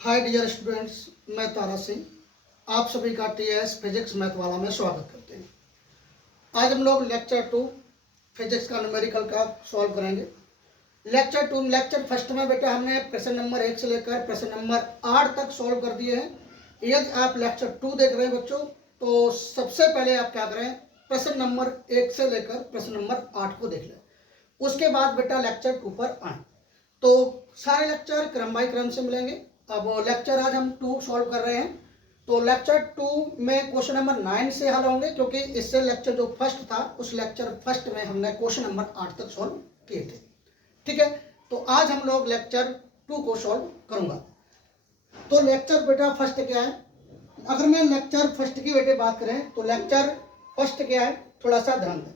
Hi dear students, मैं तारा सिंह आप सभी का टीएस फिजिक्स मैथ वाला में स्वागत करते हैं। आज हम लोग लेक्चर 2 फिजिक्स का न्यूमेरिकल का सॉल्व करेंगे। लेक्चर फर्स्ट में बेटा हमने प्रश्न नंबर 1 से लेकर प्रश्न नंबर 8 तक सॉल्व कर दिए हैं। यदि आप लेक्चर 2 देख रहे हैं बच्चों, तो सबसे पहले आप क्या करें, प्रश्न नंबर 1 से लेकर प्रश्न नंबर 8 को देख लें। उसके बाद बेटा लेक्चर 2 पर आए तो सारे लेक्चर क्रम बाई क्रम से मिलेंगे। अब लेक्चर आज हम 2 सॉल्व कर रहे हैं, तो लेक्चर 2 में क्वेश्चन नंबर 9 से हल होंगे, क्योंकि इससे लेक्चर जो फर्स्ट था उस लेक्चर फर्स्ट में हमने क्वेश्चन नंबर 8 तक सॉल्व किए थे। ठीक है, तो आज हम लोग लेक्चर 2 को सॉल्व करूंगा। तो लेक्चर बेटा फर्स्ट क्या है, अगर मैं लेक्चर फर्स्ट की बेटे बात करें तो लेक्चर फर्स्ट क्या है, थोड़ा सा ध्यान दें।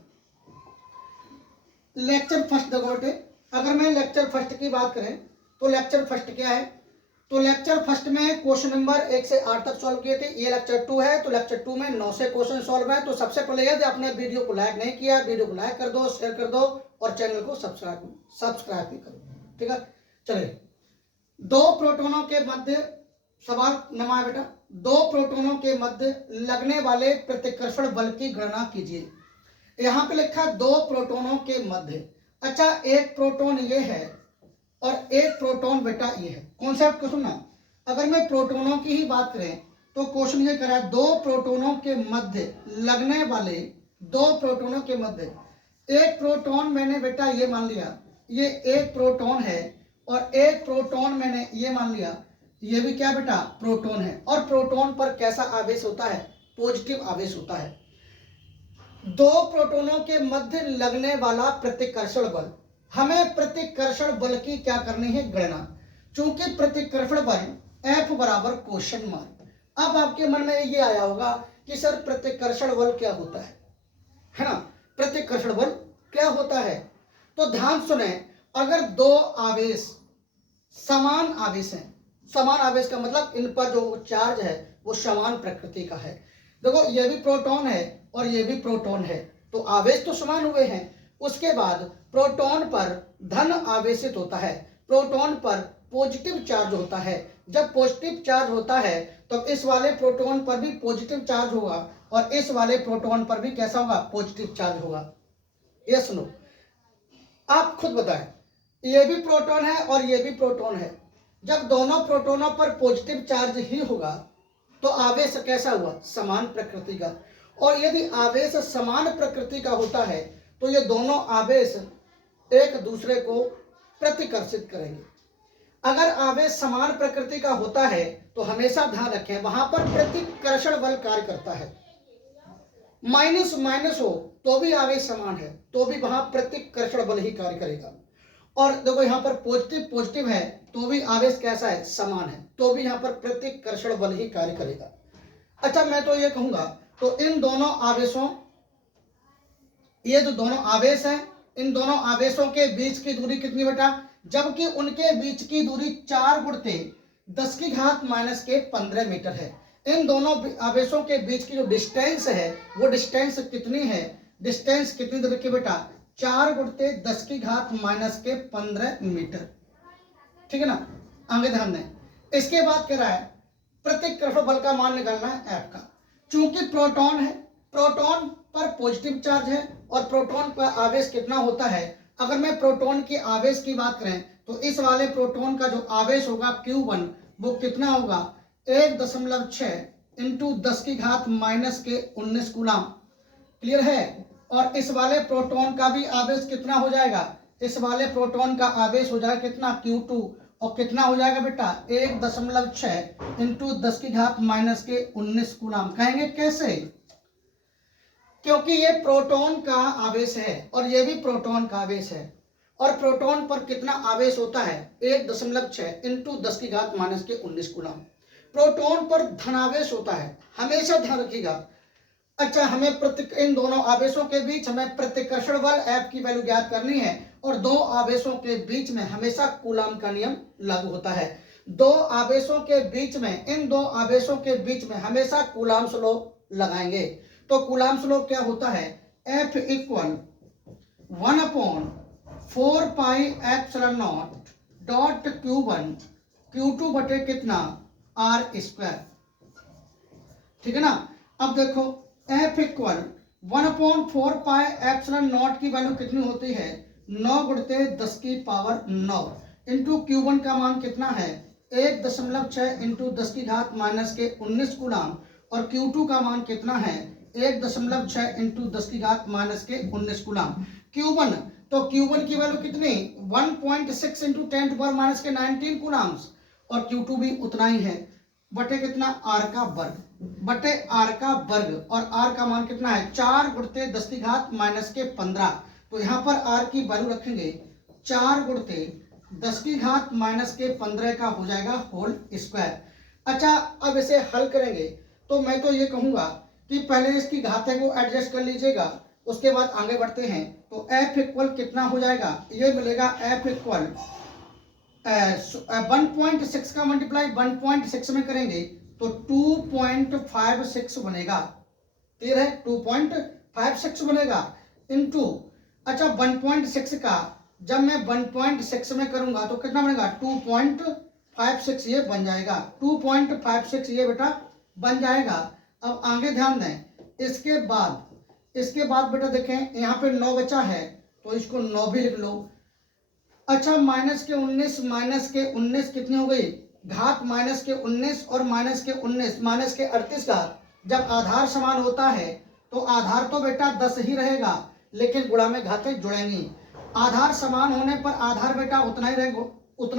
लेक्चर फर्स्ट देखो बेटे, अगर मैं लेक्चर फर्स्ट की बात करें तो लेक्चर फर्स्ट क्या है, तो लेक्चर फर्स्ट में क्वेश्चन नंबर 1 से 8 तक सॉल्व किए थे। ये लेक्चर 2 है, तो लेक्चर 2 में 9 से क्वेश्चन सॉल्व है। तो सबसे पहले यदि आपने वीडियो को लाइक नहीं किया, वीडियो को लाइक कर दो, शेयर कर दो और चैनल को सब्सक्राइब भी करो। ठीक है, चलिए। दो प्रोटोनों के मध्य सवाल नमा है बेटा, दो प्रोटोनों के मध्य लगने वाले प्रतिकर्षण बल की गणना कीजिए। यहाँ पे लिखा दो प्रोटोनों के मध्य। अच्छा, एक प्रोटोन ये है और एक प्रोटोन बेटा ये है। कॉन्सेप्ट को सुनना, अगर मैं प्रोटोनों की ही बात करें तो क्वेश्चन ये करा है दो प्रोटोनों के मध्य लगने वाले, दो प्रोटोनों के मध्य एक प्रोटोन मैंने बेटा ये मान लिया ये एक प्रोटोन है, और एक प्रोटोन मैंने ये मान लिया ये भी क्या बेटा प्रोटोन है। और प्रोटोन पर कैसा आवेश होता है, पॉजिटिव आवेश होता है। दो प्रोटोनों के मध्य लगने वाला प्रतिकर्षण बल, हमें प्रतिकर्षण बल की क्या करनी है, गणना। चूंकि प्रतिकर्षण बल F बराबर क्वेश्चन मार्क। अब आपके मन में ये आया होगा कि सर प्रतिकर्षण बल क्या होता है ना, प्रतिकर्षण बल क्या होता है। तो ध्यान सुने, अगर दो आवेश समान आवेश हैं, समान आवेश का मतलब इन पर जो चार्ज है वो समान प्रकृति का है। देखो ये भी प्रोटॉन है और ये भी प्रोटॉन है, तो आवेश तो समान हुए हैं। उसके बाद प्रोटॉन पर धन आवेशित होता है, प्रोटॉन पर पॉजिटिव चार्ज होता है। जब पॉजिटिव चार्ज होता है तो इस वाले प्रोटॉन पर भी पॉजिटिव चार्ज होगा और इस वाले प्रोटॉन पर भी कैसा होगा, पॉजिटिव चार्ज होगा। ये सुनो, आप खुद बताएं, ये भी प्रोटॉन है और ये भी प्रोटॉन है। जब दोनों प्रोटोनों पर पॉजिटिव चार्ज ही होगा तो आवेश कैसा हुआ, समान प्रकृति का। और यदि आवेश समान प्रकृति का होता है तो ये दोनों आवेश एक दूसरे को प्रतिकर्षित करेंगे। अगर आवेश समान प्रकृति का होता है तो हमेशा ध्यान रखें वहां पर प्रतिकर्षण बल कार्य करता है। माइनस माइनस हो तो भी आवेश समान है तो भी वहां प्रतिकर्षण बल ही कार्य करेगा। और देखो यहाँ पर पॉजिटिव पॉजिटिव है तो भी आवेश कैसा है, समान है, तो भी यहाँ पर प्रतिकर्षण बल ही कार्य करेगा। अच्छा, मैं तो ये कहूंगा, तो इन दोनों आवेशों, ये जो दोनों आवेश हैं, इन दोनों आवेशों के बीच की दूरी कितनी बेटा, जबकि उनके बीच की दूरी 4 गुणित 10 की घात माइनस के 15 मीटर है। इन दोनों आवेशों के बीच की जो डिस्टेंस है वो डिस्टेंस कितनी है, डिस्टेंस कितनी दूरी की बेटा, 4 गुणित 10 की घात माइनस के 15 मीटर। ठीक है ना, आगे ध्यान दें। इसके बाद कह रहा है प्रतिकर्षण बल का मान निकालना है F का। चूंकि प्रोटॉन है, प्रोटॉन पर पॉजिटिव चार्ज है और प्रोटॉन पर आवेश कितना होता है, अगर मैं प्रोटॉन की आवेश की बात करें तो इस वाले प्रोटॉन का जो आवेश होगा Q1 वो कितना होगा, 1.6 इंटू 10 की घात माइनस के 19 कूलम। क्लियर है। और इस वाले प्रोटॉन का भी आवेश कितना हो जाएगा, इस वाले प्रोटॉन का आवेश हो जाएगा कितना, Q2, और कितना हो जाएगा बेटा 1.6 इंटू 10 की घात माइनस के 19 कूलम। कहेंगे कैसे, क्योंकि ये प्रोटॉन का आवेश है और ये भी प्रोटॉन का आवेश है। और प्रोटॉन पर कितना आवेश होता है, 1.6 इंटू 10 की घात माइनस के 19 कूलम। प्रोटॉन पर धनावेश होता है, हमेशा ध्यान रखिएगा। अच्छा, हमें इन दोनों आवेशों के बीच हमें प्रतिकर्षण बल F की वैल्यू ज्ञात करनी है, और दो आवेशों के बीच में हमेशा कूलम का नियम लागू होता है। दो आवेशों के बीच में, इन दो आवेशों के बीच में हमेशा कूलम लॉ लगाएंगे। तो कूलम लॉ क्या होता है, F equal 1/4 pi epsilon naught dot Q1 Q2 बटे कितना R स्क्वायर, ठीक है ना। अब देखो F equal 1/4 pi epsilon not की वैल्यू कितनी होती है 9 गुणते 10 की पावर 9 इंटू Q1 का मान कितना है 1.6 इंटू 10 की घात माइनस के 19 गुलाम, और Q2 का मान कितना है 1.6 इंटू 10 की घात माइनस के 19 गुलाम। Q1 तो Q1 की वैल्यू कितनी 1.6 इंटू 10 टू पावर माइनस के 19 गुलाम्स, और Q2 भी उतना ही है बटे कितना R का वर्ग, बटे R का वर्ग, और R का मान कितना है 4 गुणते 10 की घात माइनस के 15। तो यहाँ पर R की वैल्यू रखेंगे 4 गुणते 10 की घात माइनस के 15 का हो जाएगा होल स्क्वायर। अच्छा अब इसे हल करेंगे तो मैं तो ये कहूँगा कि पहले इसकी घातें को एडजस्ट कर लीजिएगा, उसके बाद आगे बढ़ते हैं। तो F इक्वल कितना हो जाएगा, ये मिलेगा F इक्वल 1.6 का मल्टीप्लाई 1.6 में करेंगे तो 2.56 बनेगा, क्लियर है 2.56 बनेगा इनटू, अच्छा 1.6 का जब मैं 1.6 में करूंगा तो कितना बनेगा 2.56 ये बन जाएगा, 2.56 ये बेटा बन जाएगा। अब आगे ध्यान दें, इसके बाद बेटा देखें यहाँ पे 9 बचा है तो इसको 9 भी लिख लो। अच्छा माइनस के 19 कितनी हो गई घात माइनस के 19 और माइनस के 38 घात, जब आधार समान होता है तो आधार तो बेटा 10 ही रहेगा लेकिन गुणा में घातें जुड़ेंगी। आधार समान होने पर आधार बेटा उतना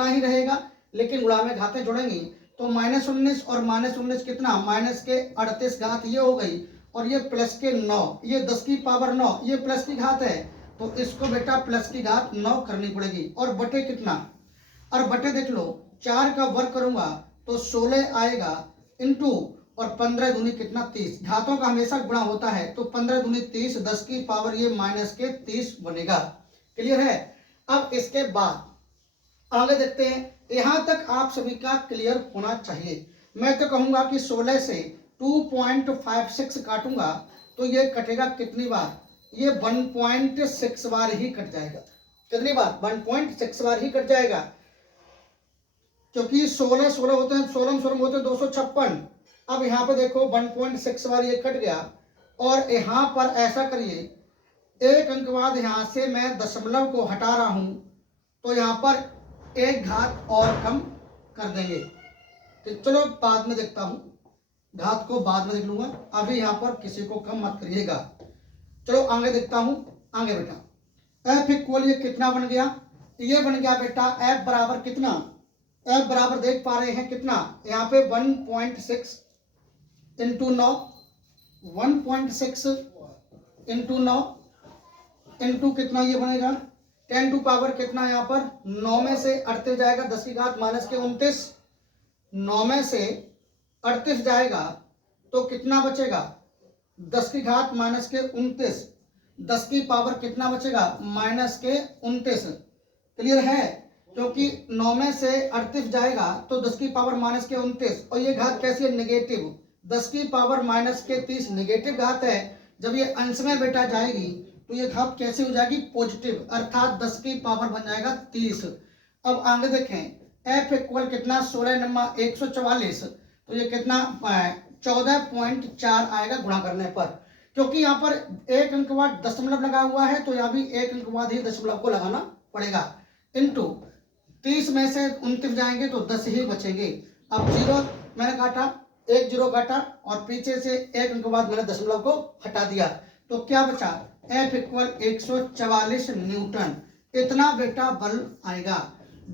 ही रहेगा लेकिन गुणा में घातें जुड़ेंगी। तो -19 और -19 कितना माइनस के 38 घात ये हो गई, और ये प्लस के 9, ये 10 की पावर 9, ये प्लस की घात है तो इसको बेटा प्लस की घात 9 करनी पड़ेगी, और बटे कितना, और बटे देख लो 4 का वर्ग करूंगा तो 16 आएगा इनटू, और 15 दूनी कितना 30, घातों का हमेशा गुणा होता है तो 15 दूनी 30, 10 की पावर ये माइनस के 30 बनेगा, क्लियर है। अब इसके बाद आगे देखते हैं, यहां तक आप सभी का क्लियर होना चाहिए। मैं तो कहूंगा कि 16 से 2.56 काटूंगा तो ये कटेगा कितनी बार, ये 1.6 बार ही कट जाएगा, कितनी बार 1.6 बार ही कट जाएगा, क्योंकि 16 होते हैं 16 होते हैं 256। अब यहाँ पे देखो 1.6 बार ये कट गया, और यहाँ पर ऐसा करिए एक अंक बाद यहाँ से मैं दशमलव को हटा रहा हूँ तो यहाँ पर एक घात और कम कर देंगे। तो चलो बाद में देखता हूँ, घात को बाद में देख लूंगा, अभी यहाँ पर किसी को कम मत करिएगा। चलो आगे देखता हूँ, आगे बेटा F इक्वल ये कितना बन गया, ये बन गया बेटा F बराबर कितना, F बराबर देख पा रहे हैं कितना यहाँ पे 1.6 इंटू 9, 1.6 इंटू 9 इंटू कितना ये बनेगा 10 टू पावर कितना, यहाँ पर 9 में से 38 जाएगा 10 की घात माइनस के 29, 9 में से 38 जाएगा तो कितना बचेगा 10 की घात माइनस के 29, 10 की पावर कितना बचेगा माइनस के 29, क्लियर है, क्योंकि 9 में से 38 जाएगा तो 10 की पावर माइनस के 29, और ये घात कैसी है नेगेटिव, 10 की पावर माइनस के 30 नेगेटिव घात है, जब ये अंश में बेटा जाएगी तो ये घात कैसे हो जाएगी पॉजिटिव, अर्थात 10 की पावर बन जाएगा 30। अब आगे देखें F इक्वल कितना 16 नंबर 144, तो ये कितना 14.4 आएगा गुणा करने पर, क्योंकि यहाँ पर एक अंक बाद दशमलव लगा हुआ है तो यहाँ भी एक अंक बाद ही दशमलव को लगाना पड़ेगा, इनटू 30 में से 29 जाएंगे तो 10 ही बचेंगे। अब 0 मैंने काटा, एक 0 काटा और पीछे से एक अंक बाद मैंने दशमलव को हटा दिया तो क्या बचा F इक्वल 144 न्यूटन, इतना बेटा बल आएगा।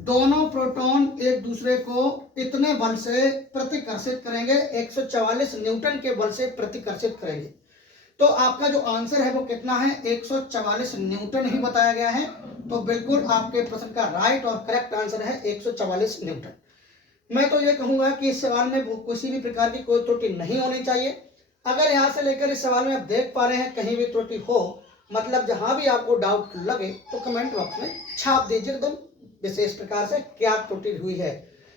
दोनों प्रोटॉन एक दूसरे को इतने बल से प्रतिकर्षित करेंगे, 144 न्यूटन के बल से प्रतिकर्षित करेंगे। तो आपका जो आंसर है वो कितना है 144 न्यूटन ही बताया गया है, तो बिल्कुल आपके प्रश्न का राइट और करेक्ट आंसर है 144 न्यूटन। मैं तो ये कहूंगा कि इस सवाल में किसी भी प्रकार की कोई त्रुटि नहीं होनी चाहिए। अगर यहाँ से लेकर इस सवाल में आप देख पा रहे हैं कहीं भी त्रुटि हो, मतलब जहां भी आपको डाउट लगे तो कमेंट बॉक्स में छाप दीजिए एकदम विशेष प्रकार से क्या त्रुटि हुई है।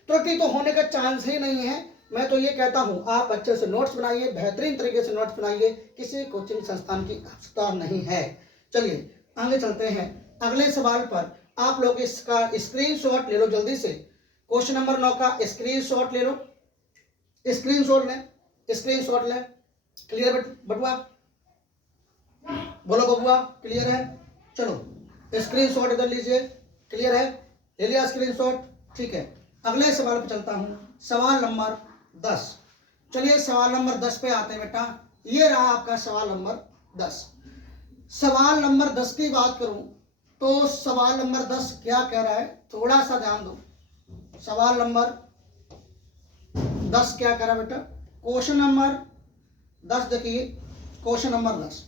त्रुटि तो होने का चांस ही नहीं है। मैं तो ये कहता हूँ आप अच्छे से नोट्स बनाइए, बेहतरीन तरीके से नोट्स बनाइए, किसी कोचिंग संस्थान की आवश्यकता नहीं है। चलिए आगे चलते हैं अगले सवाल पर। आप लोग इसका स्क्रीनशॉट ले लो जल्दी से, क्वेश्चन नंबर 9 का स्क्रीनशॉट ले लो, स्क्रीनशॉट लें, स्क्रीनशॉट लें। क्लियर बटुआ, बोलो बबुआ क्लियर है? चलो स्क्रीनशॉट इधर लीजिए, क्लियर है? ले लिया स्क्रीनशॉट, ठीक है। अगले सवाल पे चलता हूं, सवाल नंबर 10। चलिए सवाल नंबर 10 पे आते हैं बेटा। ये रहा आपका सवाल नंबर 10। सवाल नंबर 10 की बात करूं तो सवाल नंबर 10 क्या कह रहा है, थोड़ा सा ध्यान दो। सवाल नंबर 10 क्या कह रहा है बेटा? क्वेश्चन नंबर 10 देखिए, क्वेश्चन नंबर 10।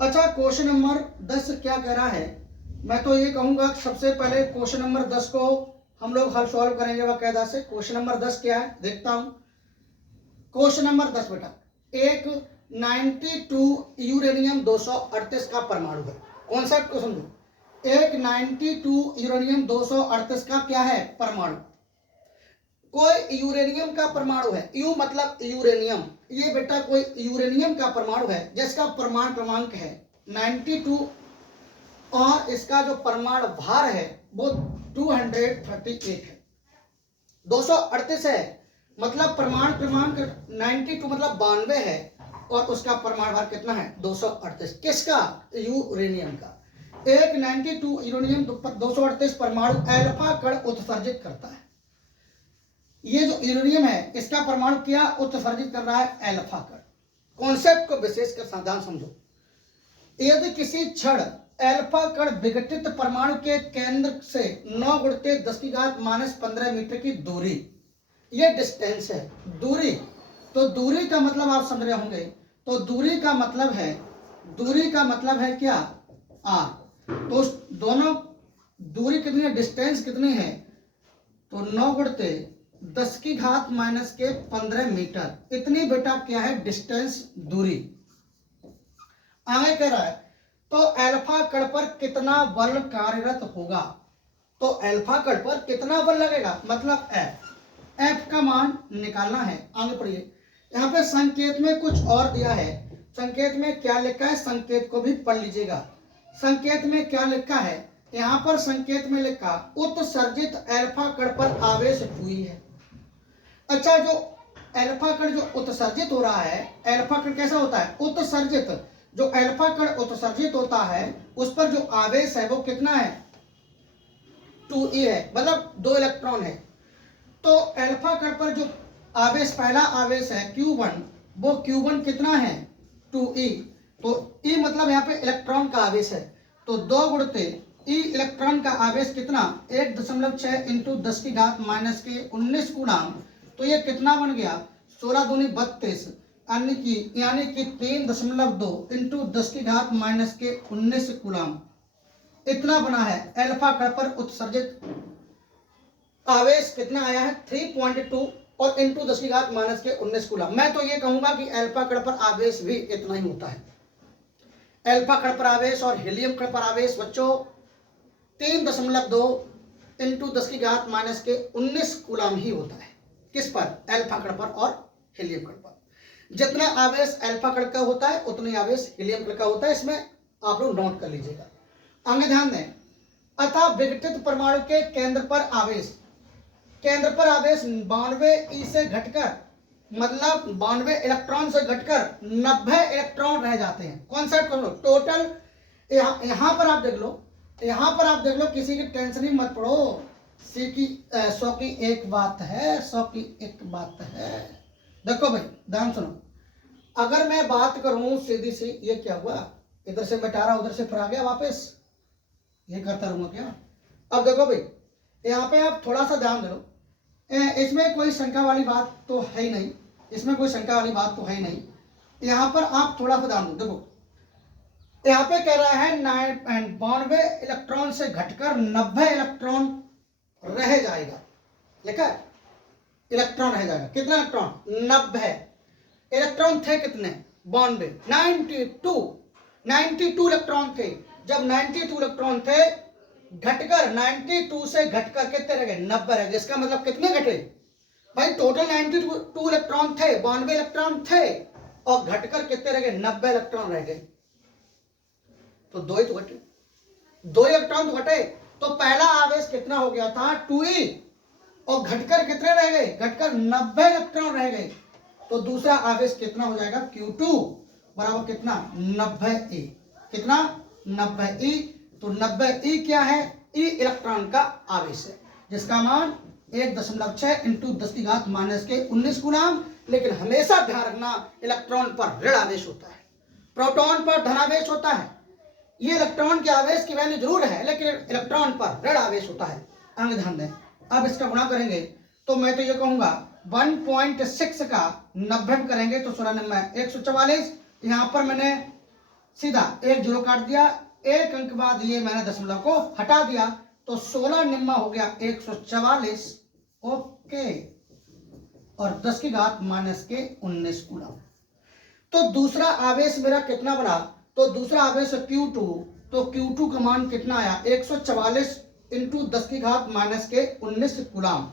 अच्छा, क्वेश्चन नंबर 10 क्या कह रहा है? मैं तो ये कहूंगा सबसे पहले क्वेश्चन नंबर 10 को हम लोग हल सॉल्व करेंगे बाकायदा से। क्वेश्चन नंबर 10 क्या है देखता हूं। क्वेश्चन नंबर 10 बेटा, एक 92 यूरेनियम 238 का परमाणु है। कॉन्सेप्ट को समझो, एक 92 यूरेनियम 238 का क्या है? परमाणु। कोई यूरेनियम का परमाणु है, यू मतलब यूरेनियम, ये बेटा कोई यूरेनियम का परमाणु है जिसका परमाणु क्रमांक है 92 और इसका जो परमाणु भार है वो 238 है। 238 है मतलब परमाणु क्रमांक 92 मतलब 92 है और उसका परमाणु भार कितना है? 238। किसका? यूरेनियम का। एक 92 यूरेनियम 238 परमाणु अल्फा कण उत्सर्जित करता है। ये जो यूरेनियम है इसका परमाणु क्या उत्सर्जित कर रहा है? अल्फा कण। कॉन्सेप्ट को विशेष कर सावधान समझो। यदि किसी क्षण अल्फा कण विघटित परमाणु के केंद्र से 9 गुणित 10⁻⁻15 मीटर की दूरी, ये डिस्टेंस है, दूरी। तो दूरी का मतलब आप समझ रहे होंगे, तो दूरी का मतलब है क्या? आर। तो दोनों दूरी कितनी है, डिस्टेंस कितनी है? तो 9 गुणित 10⁻⁻15 मीटर, इतनी बेटा क्या है? डिस्टेंस, दूरी। आगे कह रहा है तो अल्फा कण पर कितना बल कार्यरत होगा? तो अल्फा कण पर कितना बल लगेगा मतलब एफ का मान निकालना है। आगे पढ़िए, यहाँ पे संकेत में कुछ और दिया है। संकेत में क्या लिखा है, संकेत को भी पढ़ लीजिएगा। संकेत में क्या लिखा है? यहाँ पर संकेत में लिखा उत्सर्जित अल्फा कण पर आवेश हुई है। अच्छा, जो अल्फा कण जो उत्सर्जित हो रहा है, अल्फा कण कैसा होता है? उत्सर्जित। जो अल्फा कण उत्सर्जित होता है उस पर जो आवेश है वो कितना है? 2e है, मतलब 2 इलेक्ट्रॉन है। तो अल्फा कण पर जो आवेश, पहला आवेश है Q1, वो Q1 कितना है? 2e। तो e मतलब यहाँ पे इलेक्ट्रॉन का आवेश है, तो 2 गुणित e इलेक्ट्रॉन का आवेश कितना? 1.6 इंटू 10⁻⁻19 कूलाम। तो ये कितना बन गया? 16 दूनी 32, यानी कि 3.2 इंटू 10⁻⁻19 कूलाम, इतना बना है। अल्फा कण पर उत्सर्जित आवेश कितना आया है? 3.2 और इंटू 10⁻⁻19 कूलाम। मैं तो ये कहूंगा कि अल्फा कण पर आवेश भी इतना ही होता है। अल्फा कण पर आवेश और हीलियम कण पर आवेश बच्चों 3.2 इंटू 10⁻⁻19 कूलाम ही होता है। किस पर? अल्फा कण पर और हीलियम कण पर। जितना आवेश अल्फा कण का होता है उतनी आवेश हीलियम कण का होता है। इसमें आप लोग नोट कर लीजिएगा। आगे ध्यान दें, अतः विघटित परमाणु के केंद्र पर आवेश 92 ई से घटकर, मतलब 92 इलेक्ट्रॉन से घटकर 90 इलेक्ट्रॉन रह जाते हैं। कॉन्सेप्ट कर लो टोटल। यहाँ पर आप देख लो, किसी की टेंशन ही मत पड़ो। 100 की एक बात है। देखो भाई ध्यान सुनो, अगर मैं बात करूं सीधी सी, ये क्या हुआ? इधर से मिटा रहा, उधर से फिर आ गया वापस, ये करता रहूंगा क्या? अब देखो भाई, यहाँ पे आप थोड़ा सा ध्यान दे लो। इसमें कोई शंका वाली बात तो है ही नहीं, यहाँ पर आप थोड़ा सा ध्यान दो। देखो यहाँ पे कह रहा है 92 इलेक्ट्रॉन से घटकर 90 इलेक्ट्रॉन रह जाएगा। लिखा है इलेक्ट्रॉन रह जाएगा। कितना इलेक्ट्रॉन? 90 इलेक्ट्रॉन थे। कितने? 92 92 इलेक्ट्रॉन थे। जब 92 इलेक्ट्रॉन थे, घटकर 92 से घटकर कितने रह गए? 90 रह गए। इसका मतलब कितने घटे भाई? टोटल 92 इलेक्ट्रॉन थे, 92 इलेक्ट्रॉन थे और घटकर कितने रह गए? 90 इलेक्ट्रॉन रह गए। तो 2 ही तो घटे, 2 इलेक्ट्रॉन तो घटे। तो पहला आवेश कितना कितना हो गया था 2e, और घटकर कितने रह गए, घटकर 90 इलेक्ट्रॉन रह गए। तो दूसरा आवेश कितना हो जाएगा Q2 बराबर कितना 90e, कितना 90e। तो 90e क्या है, ई इलेक्ट्रॉन का आवेश है जिसका मान 1.6 इंटू 10⁻⁻19 कूलम। लेकिन हमेशा ध्यान रखना इलेक्ट्रॉन पर ऋण आवेश होता है, प्रोटॉन पर धनावेश होता है। ये इलेक्ट्रॉन के आवेश की वैल्यू जरूर है लेकिन इलेक्ट्रॉन पर ऋण आवेश होता है, आगे ध्यान दें। अब इसका गुणा करेंगे तो मैं तो ये कहूंगा 1.6 का 90 करेंगे तो 16 नंबर 144। यहाँ पर मैंने सीधा एक जीरो काट दिया, एक अंक बाद ये मैंने दशमलव को हटा दिया तो 16 निम्मा हो गया 144, ओके, और 10⁻⁻19 कूलम। तो दूसरा आवेश मेरा कितना बना, तो दूसरा आवेश Q2, तो Q2 का मान कितना आया 144 इंटू 10⁻⁻19 कूलम।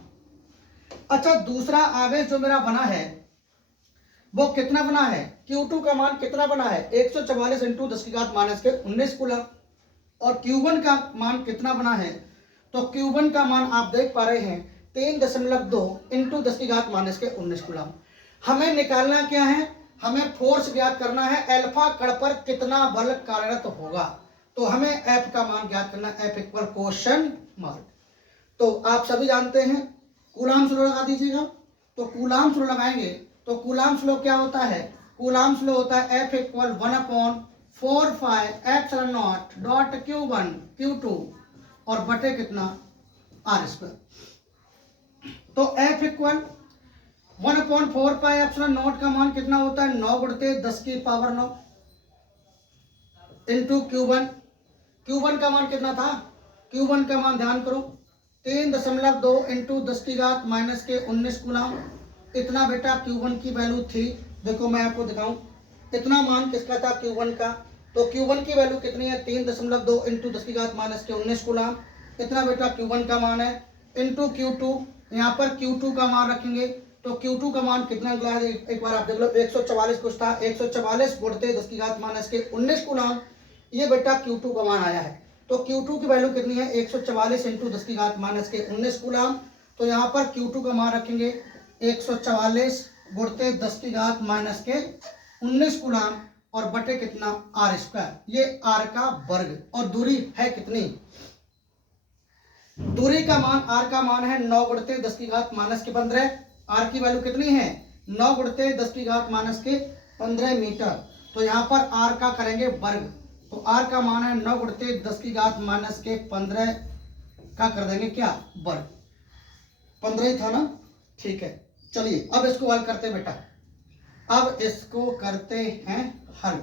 अच्छा दूसरा आवेश जो मेरा बना है वो कितना बना है, Q2 का मान कितना बना है 144 इंटू 10⁻⁻19 कूलम। और Q1 का मान कितना बना है, तो Q1 का मान आप देख पा रहे हैं 3.2 इंटू 10⁻⁻19 कूलम। हमें निकालना क्या है, हमें फोर्स ज्ञात करना है, अल्फा कण पर कितना बल कार्यरत होगा। तो हमें F का मान ज्ञात करना है, F इक्वल क्वेश्चन मार्क। तो आप सभी जानते हैं कूलाम्स लॉ लगा दीजिएगा। तो कूलाम्स लॉ लगाएंगे तो कूलाम्स लॉ क्या होता है, कूलाम्स लॉ होता है F equal 1/4πε0 dot Q1 Q2 और बटे कितना R²। तो F इक्वल 1/4πε0 का मान कितना होता है 9 गुणित 10⁻9 इंटू Q1 का मान कितना था, Q1 का मान ध्यान करो 3.2 इंटू 10⁻⁻19 कूलम। इतना बेटा Q1 की वैल्यू थी। देखो मैं आपको दिखाऊं इतना मान किसका था Q1 का, तो Q1 की वैल्यू कितनी है 3.2 इंटू 10⁻⁻19 कूलम। इतना बेटा Q1 का मान है इंटू Q2, यहाँ पर Q2 का मान रखेंगे तो Q2 का मान कितना निकला है एक बार आप देख लो 144 कुछ था, 144 गुणित 10⁻⁻19 कूलम। ये बेटा Q2 का मान आया है। तो Q2 की वैल्यू कितनी है 144 इंटू 10⁻⁻19 कूलम। तो यहाँ पर Q2 का मान रखेंगे 144 गुणित 10⁻⁻19 कूलम और बटे कितना R², ये R का वर्ग। और दूरी है कितनी, दूरी का मान R का मान है 9 गुणित 10⁻⁻15। R की वैल्यू कितनी है 9 गुणित 10⁻⁻15 मीटर। तो यहाँ पर R का करेंगे वर्ग, तो R का मान है 9 गुणित 10⁻⁻15 का कर देंगे क्या वर्ग, 15 ही था ना, ठीक है। चलिए अब इसको हल करते हैं बेटा, अब इसको करते हैं हल।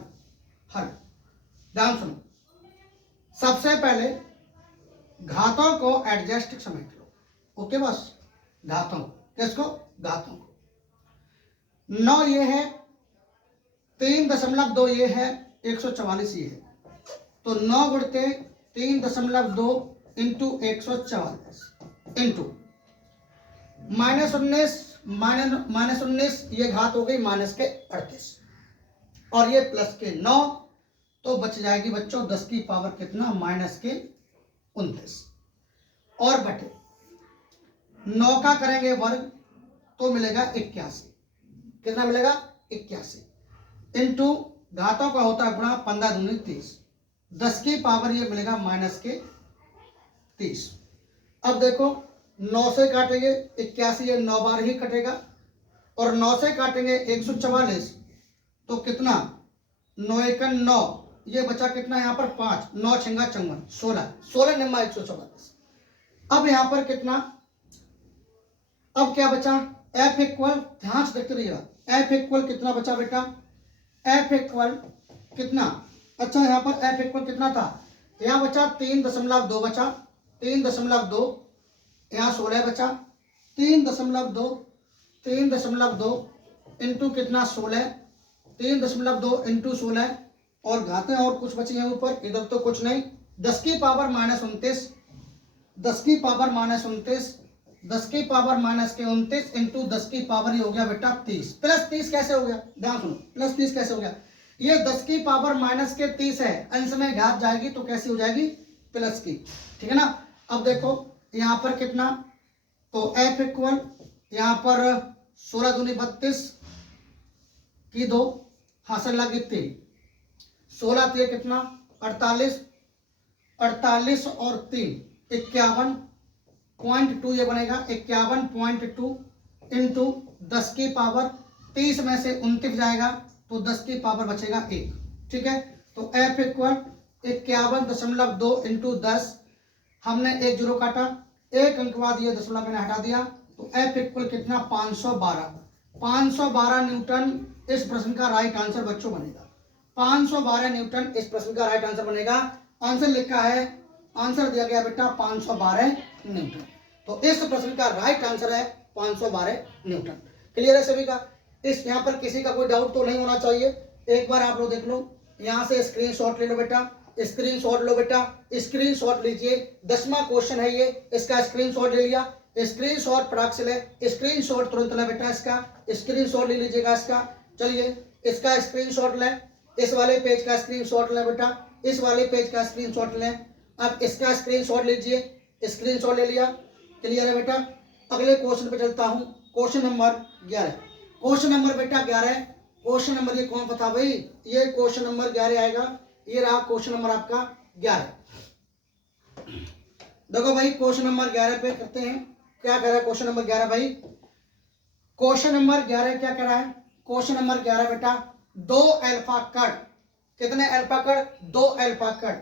ध्यान सुनो, सबसे पहले घातों को एडजस्ट समेट लो, ओके बस घातों किसको, घातों को 9 ये है 3.2 ये है 144 ये है, तो 9 गुणित 3.2 इंटू 144 इंटू -19 ये घात हो गई -38 और ये प्लस के 9, तो बच जाएगी बच्चों 10 की पावर कितना -29 और बटे 9 का करेंगे वर्ग तो मिलेगा 81, कितना मिलेगा 81 इंटू घातों का होता है गुणा 15 दूनी 30, 10 की पावर ये मिलेगा -30। अब देखो 9 से काटेंगे 81, ये 9 बार ही कटेगा और 9 से काटेंगे 144 तो कितना 9 × 9 ये बचा कितना यहाँ पर 5, 9 × 6 = 54, 16 निम्मा 144। अब यहाँ पर कितना, अब क्या बचा F इक्वल, ध्यान से देखते रहिएगा, F इक्वल कितना बचा बेटा, F इक्वल कितना, अच्छा यहाँ पर F इक्वल कितना था, यहाँ बचा 3.2 बचा 3.2, यहाँ 16 बचा 3.2 इंटू कितना 16, 3.2 इंटू 16 और घातें और कुछ बची हैं ऊपर, इधर तो कुछ नहीं, 10 की पावर -29, 10 की पावर -29, 10 की पावर -29 इंटू 10 की पावर ये हो गया बेटा 30, प्लस 30 कैसे हो गया, ध्यान सुनो प्लस 30 कैसे हो गया, ये 10 की पावर -30 है, अंश में घात जाएगी तो कैसी हो जाएगी प्लस की, ठीक है ना। अब देखो यहाँ पर कितना, तो F इक्वल यहाँ पर 16 दूनी 32 की 2 हासिल लगी 3, 16 तो ये कितना 48, 48 और 3 51.2 ये बनेगा 51.2 इंटू 10 की पावर 30 में से 29 जाएगा तो 10 की पावर बचेगा 1। ठीक है, तो F इक्वल 51.2 इंटू 10, हमने एक जीरो काटा, एक अंक बाद ये दशमलव मैंने हटा दिया, तो F इक्वल कितना 512 न्यूटन इस प्रश्न का राइट आंसर बच्चों बनेगा। 512 न्यूटन इस प्रश्न का राइट आंसर बनेगा। आंसर लिखा है, आंसर दिया गया बेटा 512 न्यूटन, तो इस प्रश्न का राइट आंसर है 512 न्यूटन। क्लियर है सभी का? इस यहाँ पर किसी का कोई डाउट तो नहीं होना चाहिए। एक बार आप लोग देख लो, यहाँ से स्क्रीनशॉट ले लो बेटा, स्क्रीनशॉट लो बेटा, स्क्रीनशॉट लीजिए। 10वां क्वेश्चन है ये, इसका स्क्रीनशॉट ले लिया, स्क्रीनशॉट फटाक से ले, स्क्रीनशॉट तुरंत ले बेटा, इसका स्क्रीनशॉट ले लीजिएगा इसका। चलिए इसका स्क्रीनशॉट ले, इस वाले पेज का स्क्रीनशॉट ले बेटा, इस वाले पेज का स्क्रीनशॉट ले। अब इसका स्क्रीनशॉट लीजिए, स्क्रीनशॉट ले लिया। क्लियर है बेटा? अगले क्वेश्चन पे चलता हूँ, क्वेश्चन नंबर 11। क्वेश्चन नंबर बेटा 11, क्वेश्चन नंबर ये कौन पता भाई, ये क्वेश्चन नंबर 11 आएगा। ये रहा क्वेश्चन नंबर आपका 11। देखो भाई क्वेश्चन नंबर 11 पे करते हैं, क्या कह रहा है क्वेश्चन नंबर 11 भाई। क्वेश्चन नंबर 11 क्या कह रहा है? क्वेश्चन नंबर 11 बेटा, 2 अल्फा कण, कितने अल्फा कण? 2 अल्फा कण।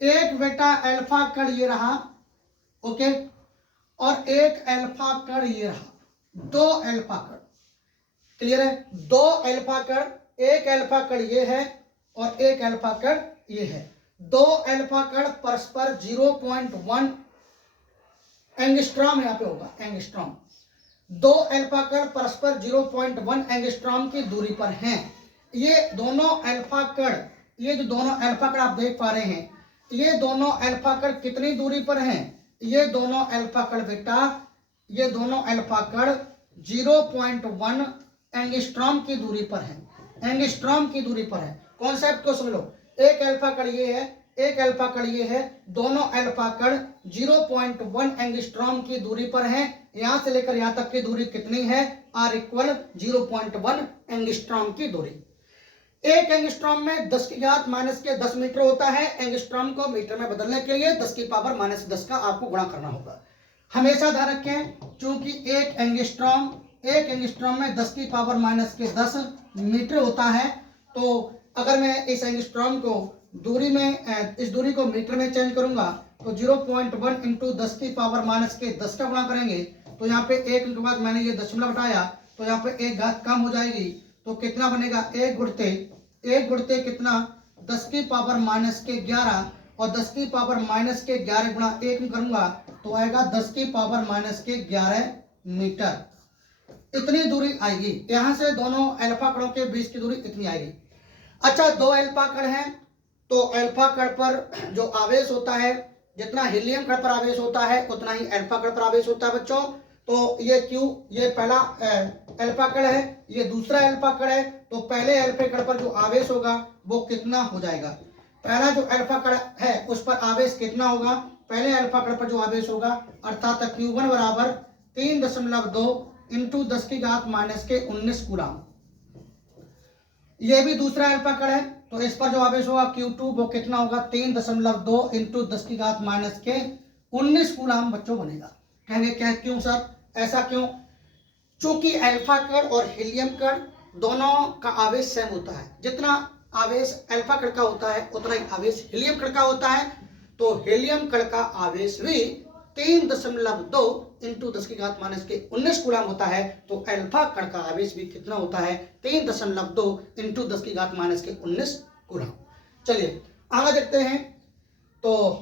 एक बेटा अल्फा कण ये रहा, ओके, और एक अल्फा कण ये रहा, 2 अल्फा कण। क्लियर है? 2 अल्फा कण, एक अल्फा कण ये है और एक अल्फा कण ये है। 2 अल्फा कण परस्पर 0.1 एंगस्ट्रॉम यहाँ पे होगा, एंगस्ट्रॉम। 2 अल्फा कण परस्पर 0.1 एंगस्ट्रॉम की दूरी पर हैं। ये दोनों अल्फा कण, ये जो दोनों अल्फा कण आप देख पा रहे हैं, ये दोनों अल्फा कण कितनी दूरी पर हैं? ये दोनों अल्फा कण बेटा, ये दोनों अल्फा कण 0.1 एंगस्ट्रॉम की दूरी पर है, एंगस्ट्रॉम की दूरी पर है। कॉन्सेप्ट को समझ लो, एक अल्फा कण ये है, एक अल्फा कण ये है, दोनों अल्फा कण 0.1 एंगस्ट्रॉम की दूरी पर हैं। यहां से लेकर यहां तक की दूरी कितनी है? R इक्वल 0.1 एंगस्ट्रॉम की दूरी। एक एंगस्ट्रॉम में 10 की घात माइनस के 10 मीटर होता है। एंगस्ट्रॉम को मीटर में बदलने के लिए 10 की पावर माइनस 10 का आपको गुणा करना होगा। हमेशा ध्यान रखें, चूंकि एक एंगस्ट्रॉम में 10 की पावर माइनस के 10 मीटर होता है, तो अगर मैं इस एंगस्ट्रॉम को दूरी में, इस दूरी को मीटर में चेंज करूंगा तो 0.1 इंटू 10 की पावर माइनस के 10 का गुणा करेंगे तो यहाँ पे एक के बाद मैंने ये दशमलव हटाया तो यहाँ पे एक घात कम हो जाएगी, तो कितना बनेगा? एक गुणते कितना? 10 की पावर माइनस के 11 और 10 की पावर माइनस के 11 गुणा 1 में करूंगा तो आएगा 10 की पावर माइनस के 11 मीटर। इतनी दूरी आएगी, यहां से दोनों अल्फा कणों के बीच की दूरी इतनी आएगी। अच्छा, 2 अल्फा कण हैं, तो अल्फा कण पर जो आवेश होता है, जितना हीलियम कण पर आवेश होता है उतना ही अल्फा कण पर आवेश होता है बच्चों। तो ये Q, ये पहला अल्फा कण है, ये दूसरा अल्फा कण है, तो पहले अल्फा कण पर जो आवेश होगा वो कितना हो जाएगा? पहला जो अल्फा कण है उस पर आवेश कितना होगा? पहले अल्फा कण पर जो आवेश होगा, अर्थात Q1 बराबर 3.2 इंटू 10 की घात माइनस के 19 कूलम। ये भी दूसरा अल्फा कण है, तो इस पर जो आवेश होगा Q2 वो कितना होगा? 3.2 इंटू 10 की घात माइनस के 19 कूलम बच्चों बनेगा। कहेंगे क्या, क्यों सर, ऐसा क्यों? चूंकि अल्फा कण और हीलियम कण दोनों का आवेश सेम होता है। जितना आवेश अल्फा कण का होता है उतना ही आवेश हीलियम कण का होता है, तो हीलियम कण का आवेश भी 3.2 इंटू 10 की घात माइनस के 19 कूलम होता है, तो अल्फा कण का आवेश भी कितना होता है? 3.2 इंटू 10 की घात माइनस के 19 कूलम। चलिए आगे देखते हैं, तो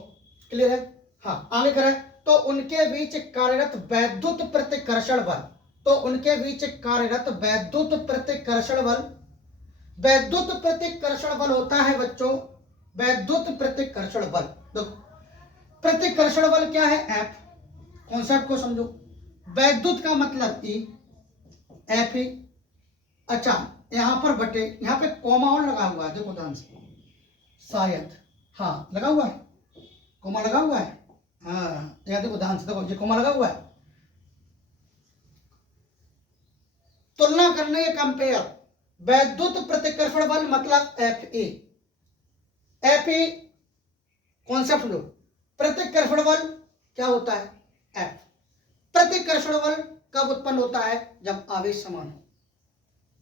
क्लियर है? हाँ, आगे करें तो उनके बीच कार्यरत वैद्युत प्रतिकर्षण बल, तो उनके बीच कार्यरत वैद्युत प्रतिकर्षण बल, वैद्युत प्रतिकर्षण बल होता है बच्चों, वैद्युत प्रतिकर्षण बल। देखो प्रतिकर्षण बल क्या है? F। कॉन्सेप्ट को समझो, वैद्युत का मतलब E, F। अच्छा, यहां पर बटे, यहां पे कॉमा और लगा हुआ है, देखो ध्यान से, शायद, हाँ लगा हुआ है, कॉमा लगा हुआ है, हाँ यहाँ देखो ध्यान से, देखो ये कोमा लगा हुआ है। तुलना करने के, कंपेयर, वैद्युत प्रतिकर्षण बल मतलब F E. F E concept लो। प्रतिकर्षण बल क्या होता है? एफ। प्रतिकर्षण बल कब उत्पन्न होता है? जब आवेश समान हो,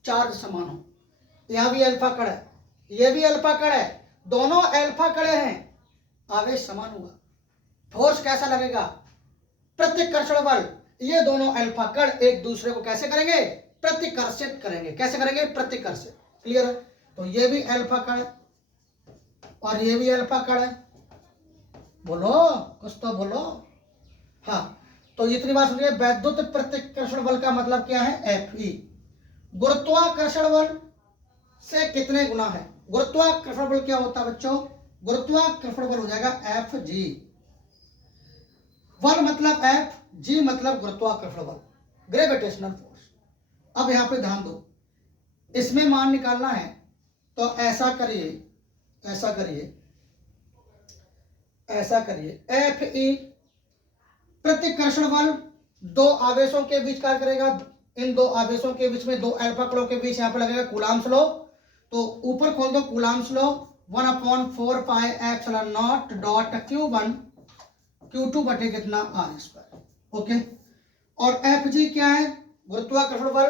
चार्ज समान हो। यहां भी अल्फा कण है, ये भी अल्फा कण है, दोनों अल्फा कण हैं, आवेश समान होगा, फोर्स कैसा लगेगा? प्रतिकर्षण बल। ये दोनों अल्फा कण एक दूसरे को कैसे करेंगे? प्रतिकर्षित करेंगे। कैसे करेंगे? प्रतिकर्षित। क्लियर है? तो ये भी अल्फा कण है और ये भी अल्फा कण है। बोलो, कुछ तो बोलो। हाँ, तो इतनी बात सुनिए। वैद्युत प्रतिकर्षण बल का मतलब क्या है? F E. गुरुत्वाकर्षण बल से कितने गुना है? गुरुत्वाकर्षण बल क्या होता है बच्चों? गुरुत्वाकर्षण बल हो जाएगा एफ जी। बल मतलब एफ, जी मतलब गुरुत्वाकर्षण बल, ग्रेविटेशनल फोर्स। अब यहां पे ध्यान दो, इसमें मान निकालना है तो ऐसा करिए, ऐसा करिए, ऐसा करिए। एफ ई प्रतिकर्षण बल दो आवेशों के बीच क्या करेगा? इन दो आवेशों के बीच में, दो अल्फा कणों के बीच यहां पर लगेगा कूलाम्स लॉ। तो ऊपर खोल दो Coulomb's law, 1/4 pi epsilon naught dot Q1 Q2 बटे कितना? R square. ओके। और एफ जी क्या है? गुरुत्वाकर्षण बल।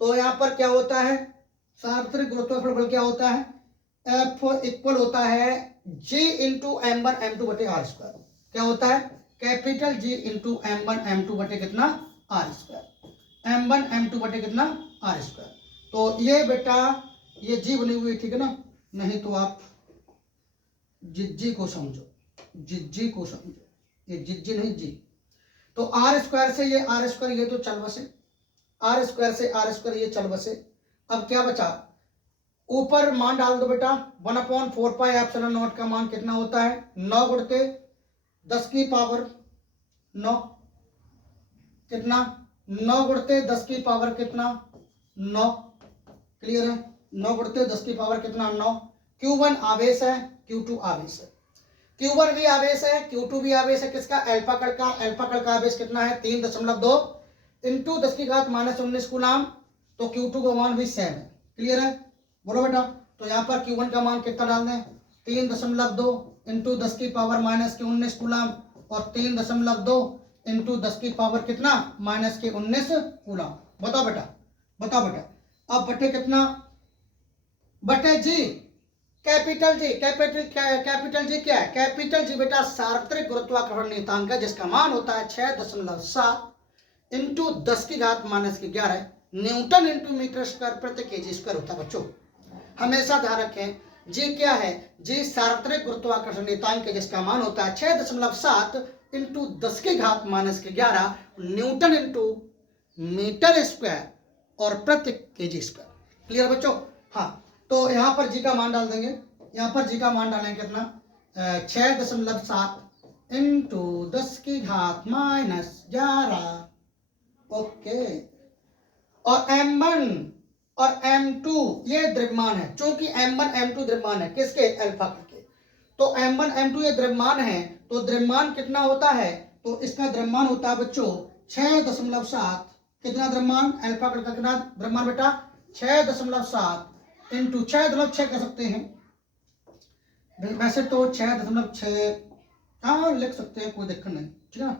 तो यहां पर क्या होता है? सार्वत्रिक गुरुत्वाकर्षण बल क्या होता है? एफ इक्वल होता है जी इंटू M1 M2 बटे आर स्क्वायर। क्या होता है? Capital G into M1 M2 बटे कितना? R square. M1 M2 बटे कितना? R square. तो ये बेटा ये जी बनी हुई, ठीक है ना? नहीं तो आप जिज्जी को समझो, जिज्जी को समझो, ये जिज्जी नहीं जी। तो आर स्क्वायर से ये आर स्क्वायर, ये तो चल बसे, आर स्क्वायर से आर स्क्वायर ये चल बसे। अब क्या बचा? ऊपर मान डाल दो बेटा। 1/4 पाई एप्सिलॉन नॉट का मान कितना होता है? 9 गुणते 10 की पावर 9। कितना? 9 गुणते 10 की पावर कितना? 9। क्लियर है? 9 गुणते 10 की पावर कितना? 9। Q1 आवेश है, Q2 आवेश है। Q1 भी आवेश है, Q2 भी आवेश है। किसका? अल्फा कण का। अल्फा कण का आवेश कितना है? 3.2 इंटू 10 की घात -19 कूलाम। तो Q2 का मान भी सेम है। क्लियर है? बोलो बेटा। तो यहाँ पर Q1 का मान कितना डाल दें? 3.2 इंटू 10 की पावर -19 कूलाम और 3.2 इंटू 10 की पावर कितना? -19 कूलाम। बताओ बेटा, बताओ बेटा। अब बटे कितना? बटे जी, कैपिटल जी। कैपिटल जी क्या है? कैपिटल जी बेटा सार्वत्रिक गुरुत्वाकर्षण नियतांक है, जिसका मान होता है 6.7 इंटू 10 की घात -11 न्यूटन इंटू मीटर स्क्वायर प्रति केजी स्क्वायर होता है। बच्चों हमेशा ध्यान रखें, जी क्या है? जी सार्वत्रिक गुरुत्वाकर्षण नियतांक है, जिसका मान होता है 6.7 इंटू 10 की घात -11 न्यूटन इंटू मीटर स्क्वायर और प्रति केजी स्क्वायर। क्लियर बच्चों? हाँ, तो यहाँ पर जी का मान डाल देंगे। यहाँ पर जी का मान डालेंगे कितना? 6.7 इंटू 10 की घात -11। ओके। और M1 और M2 ये द्रव्यमान है। चूंकि M1 M2 द्रव्यमान है किसके? अल्फा के। तो M1 M2 ये द्रव्यमान है, तो द्रव्यमान कितना होता है? तो इसका द्रव्यमान होता है बच्चों 6.7। कितना द्रव्यमान? अल्फा का कितना द्रव्यमान बेटा? 6.7 इंटू 6.6 कह सकते हैं वैसे तो 6.6 हाँ लिख सकते हैं, कोई दिक्कत नहीं, ठीक है ना?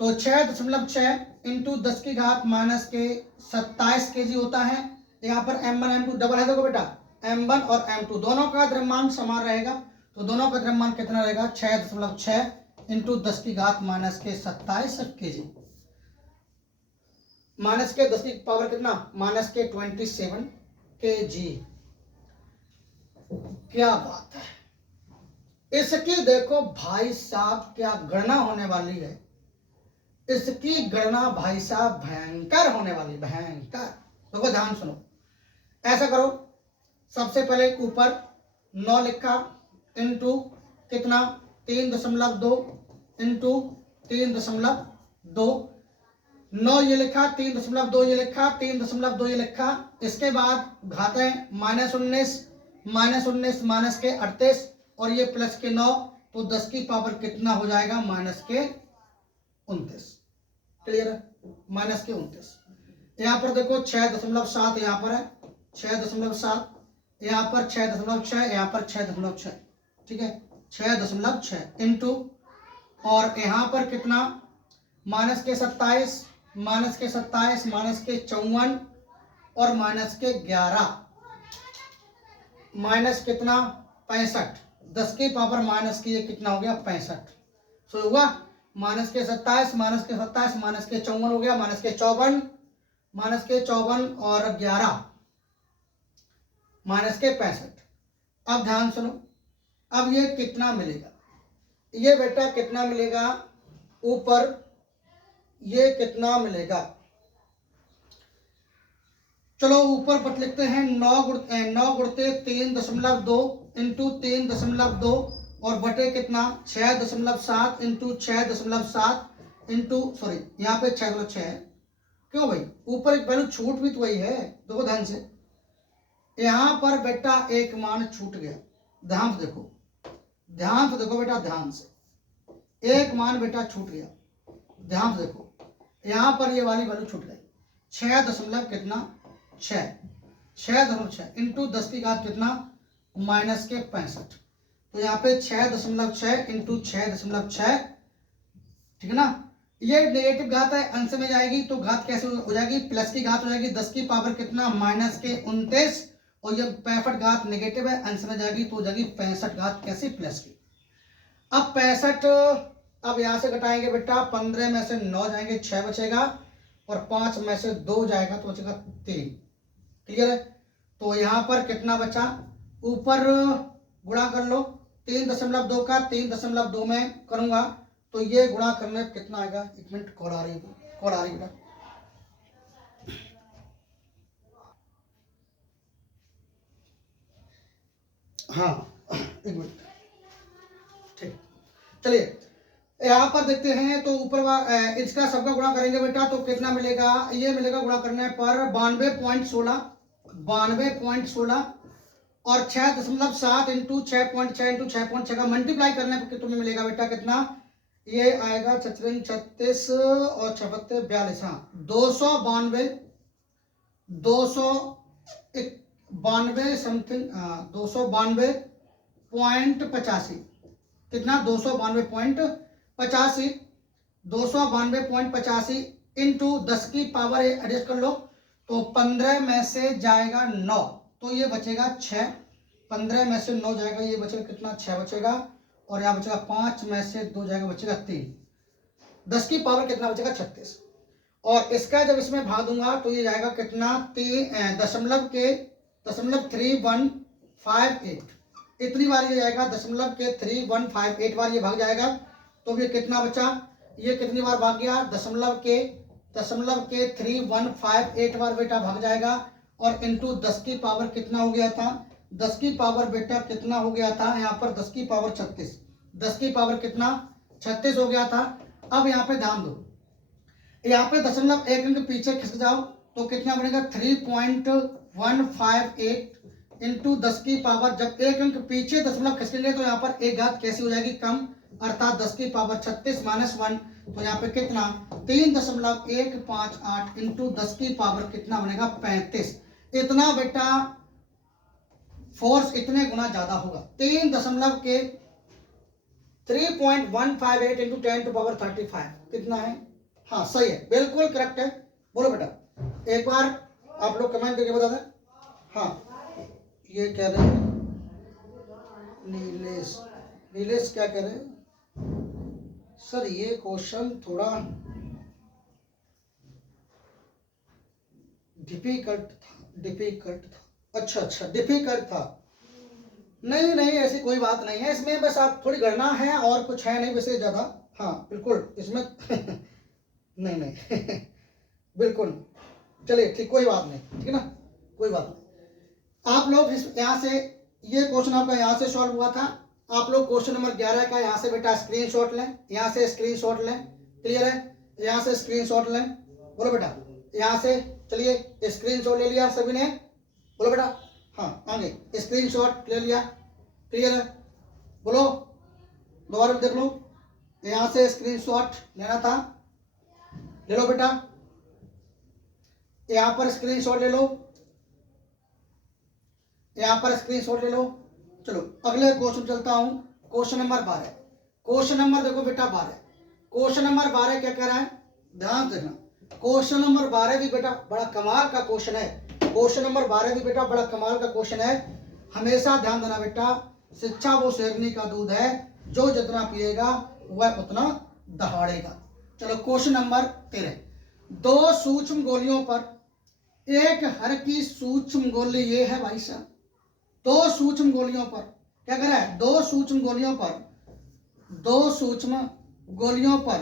तो 6.6 इंटू 10 की घात -27 केजी होता है। यहाँ पर M1 M2 डबल है। देखो बेटा M1 और M2 दोनों का द्रव्यमान समान रहेगा, तो दोनों का द्रव्यमान कितना रहेगा? 6.6 इंटू 10 की घात -27 केजी। -10 की पावर कितना? -27 केजी। क्या बात है! इसकी देखो भाई साहब क्या गणना होने वाली है। इसकी गणना भाई साहब भयंकर होने वाली, भयंकर। देखो ध्यान सुनो, ऐसा करो। सबसे पहले ऊपर 9 लिखा इंटू कितना? 3.2 इंटू 3.2। 9 ये लिखा, 3.2 ये लिखा, 3.2 ये लिखा। इसके बाद घातें -19 -19 -38 और ये +9, तो 10 की पावर कितना हो जाएगा? -11। 29। क्लियर है, माइनस के 29। यहाँ पर देखो 6.7 यहाँ पर है, 6.7, यहाँ पर 6.6, यहाँ पर 6.6, ठीक है, 6.6 इंटू, और यहाँ पर कितना, माइनस के 27, माइनस के 27, माइनस के 54 और माइनस के 11, माइनस कितना 65, 10 की पावर माइनस की ये कितना हो गया 65। सो हुआ माइनस के 27, माइनस के 27, माइनस के 54 हो गया, माइनस के 54, माइनस के 54 और 11 माइनस के 65। अब ध्यान सुनो, अब ये कितना मिलेगा, ये बेटा कितना मिलेगा ऊपर, ये कितना मिलेगा, चलो ऊपर बट लिखते हैं 9 गुणते 3.2 इंटू 3.2 और बटे कितना 6.7 इंटू 6.7 इंटू, सॉरी यहाँ पे 6.6 है, क्यों भाई ऊपर एक वैल्यू छूट भी तो वही है, देखो ध्यान से, यहाँ पर बेटा एक मान छूट गया, ध्यान से देखो, ध्यान से देखो बेटा, ध्यान से, एक मान बेटा छूट गया, ध्यान से देखो, यहाँ पर ये वाली वैल्यू छूट गई, 6 दशमलव कितना 6 इंटू 10 की घात कितना माइनस के 65, तो यहाँ पे 6.6 इंटू 6.6, ठीक है ना, ये नेगेटिव घात है, अंश में जाएगी तो घात कैसे हो जाएगी, प्लस की घात हो जाएगी, 10 की पावर कितना माइनस के 29, और ये 65 घात नेगेटिव है, अंश में जाएगी तो हो जाएगी 65 घात कैसे प्लस की। अब 65, अब यहाँ से घटाएंगे बेटा, 15 में से 9 जाएंगे 6 बचेगा, और 5 में से 2 जाएगा तो बचेगा 3। क्लियर है, तो यहाँ पर कितना बचा, ऊपर गुणा कर लो, 3.2 का 3.2 में करूंगा तो ये गुणा करने में कितना आएगा, एक मिनट, कॉल आ रही बेटा, हाँ एक मिनट, ठीक, चलिए यहाँ पर देखते हैं, तो ऊपर इसका सबका गुणा करेंगे बेटा तो कितना मिलेगा, ये मिलेगा गुणा करने पर 92.16 और 6.7 इंटू 6.6 इंटू 6.6 का मल्टीप्लाई करने पर तुम्हें मिलेगा बेटा कितना, ये आएगा 36 और 76 42, हाँ 292 समथिंग, 292.85, कितना 292.85 इंटू 10 की पावर एडजस्ट कर लो, तो 15 में से जाएगा 9 तो ये बचेगा 6, 15 में से 9 जाएगा, ये बचेगा कितना 6 बचेगा, और यहाँ बचेगा 5 में से 2 जाएगा, बचेगा 3, 10 की पावर कितना बचेगा 36, और इसका जब इसमें भाग दूंगा तो ये जाएगा कितना 0.3158, इतनी बार ये जाएगा 0.3158 बार ये भाग जाएगा, तो ये कितना बचा, ये कितनी बार भाग गया, 0.3158 बार बेटा भाग जाएगा, और इंटू 10 की पावर कितना हो गया था, 10 की पावर बेटा कितना हो गया था, यहाँ पर 10 की पावर 36, 10 की पावर कितना 36 हो गया था। अब यहाँ पे ध्यान दो, यहाँ पे 0.1 अंक पीछे खिसक जाओ तो कितना बनेगा 3.158 इंटू 10 की पावर, जब एक अंक पीछे दशमलव खिसकेंगे तो यहाँ पर एक घात कैसी हो जाएगी कम, अर्थात 10 की पावर 36 माइनस 1, तो यहाँ पे कितना 3.158 इंटू 10 की पावर कितना बनेगा 35, इतना बेटा फोर्स इतने गुना ज्यादा होगा, 3.158 इंटू 10 टू पावर 35 कितना है, हाँ सही है, बिल्कुल करेक्ट है, बोलो बेटा, एक बार आप लोग कमेंट करके बता दें। हाँ ये कह रहे हैं नीलेश क्या कह रहे हैं सर, ये क्वेश्चन थोड़ा डिफिकल्ट था, अच्छा डिफिकल्ट था, नहीं ऐसी कोई बात नहीं है इसमें, बस आप थोड़ी गणना है और कुछ है नहीं वैसे ज्यादा, हाँ बिल्कुल इसमें नहीं बिल्कुल, चलिए ठीक, कोई बात नहीं, ठीक है ना, कोई बात नहीं। आप लोग यहाँ से, ये क्वेश्चन आपका यहाँ से सॉल्व हुआ था, आप लोग क्वेश्चन नंबर 11 का यहाँ से बेटा स्क्रीनशॉट लें, यहाँ से स्क्रीनशॉट लें, क्लियर है, यहाँ से स्क्रीनशॉट लें, बोलो बेटा, यहाँ से चलिए स्क्रीनशॉट ले लिया सभी ने, बोलो बेटा, हाँ आगे स्क्रीनशॉट ले लिया, क्लियर है, बोलो दोबारा देख लो, यहाँ से स्क्रीनशॉट लेना था, ले लो बेटा, यहां पर स्क्रीनशॉट ले लो, यहां पर स्क्रीनशॉट ले लो। चलो अगले क्वेश्चन चलता हूं, क्वेश्चन नंबर 12। क्वेश्चन नंबर देखो बेटा 12, क्वेश्चन नंबर 12 क्या कह रहा है, ध्यान देना। क्वेश्चन नंबर 12 भी बेटा बड़ा कमाल का क्वेश्चन है, क्वेश्चन नंबर 12 भी बेटा बड़ा कमाल का क्वेश्चन है। हमेशा ध्यान देना बेटा, शिक्षा वो शेरनी का दूध है, जो जितना पिएगा वह उतना दहाड़ेगा। चलो क्वेश्चन नंबर 13, दो सूक्ष्म गोलियों पर एक हर की सूक्ष्म गोली, ये है भाई साहब, दो सूक्ष्म गोलियों पर क्या कर रहा है, दो सूक्ष्म गोलियों पर, दो सूक्ष्म गोलियों पर,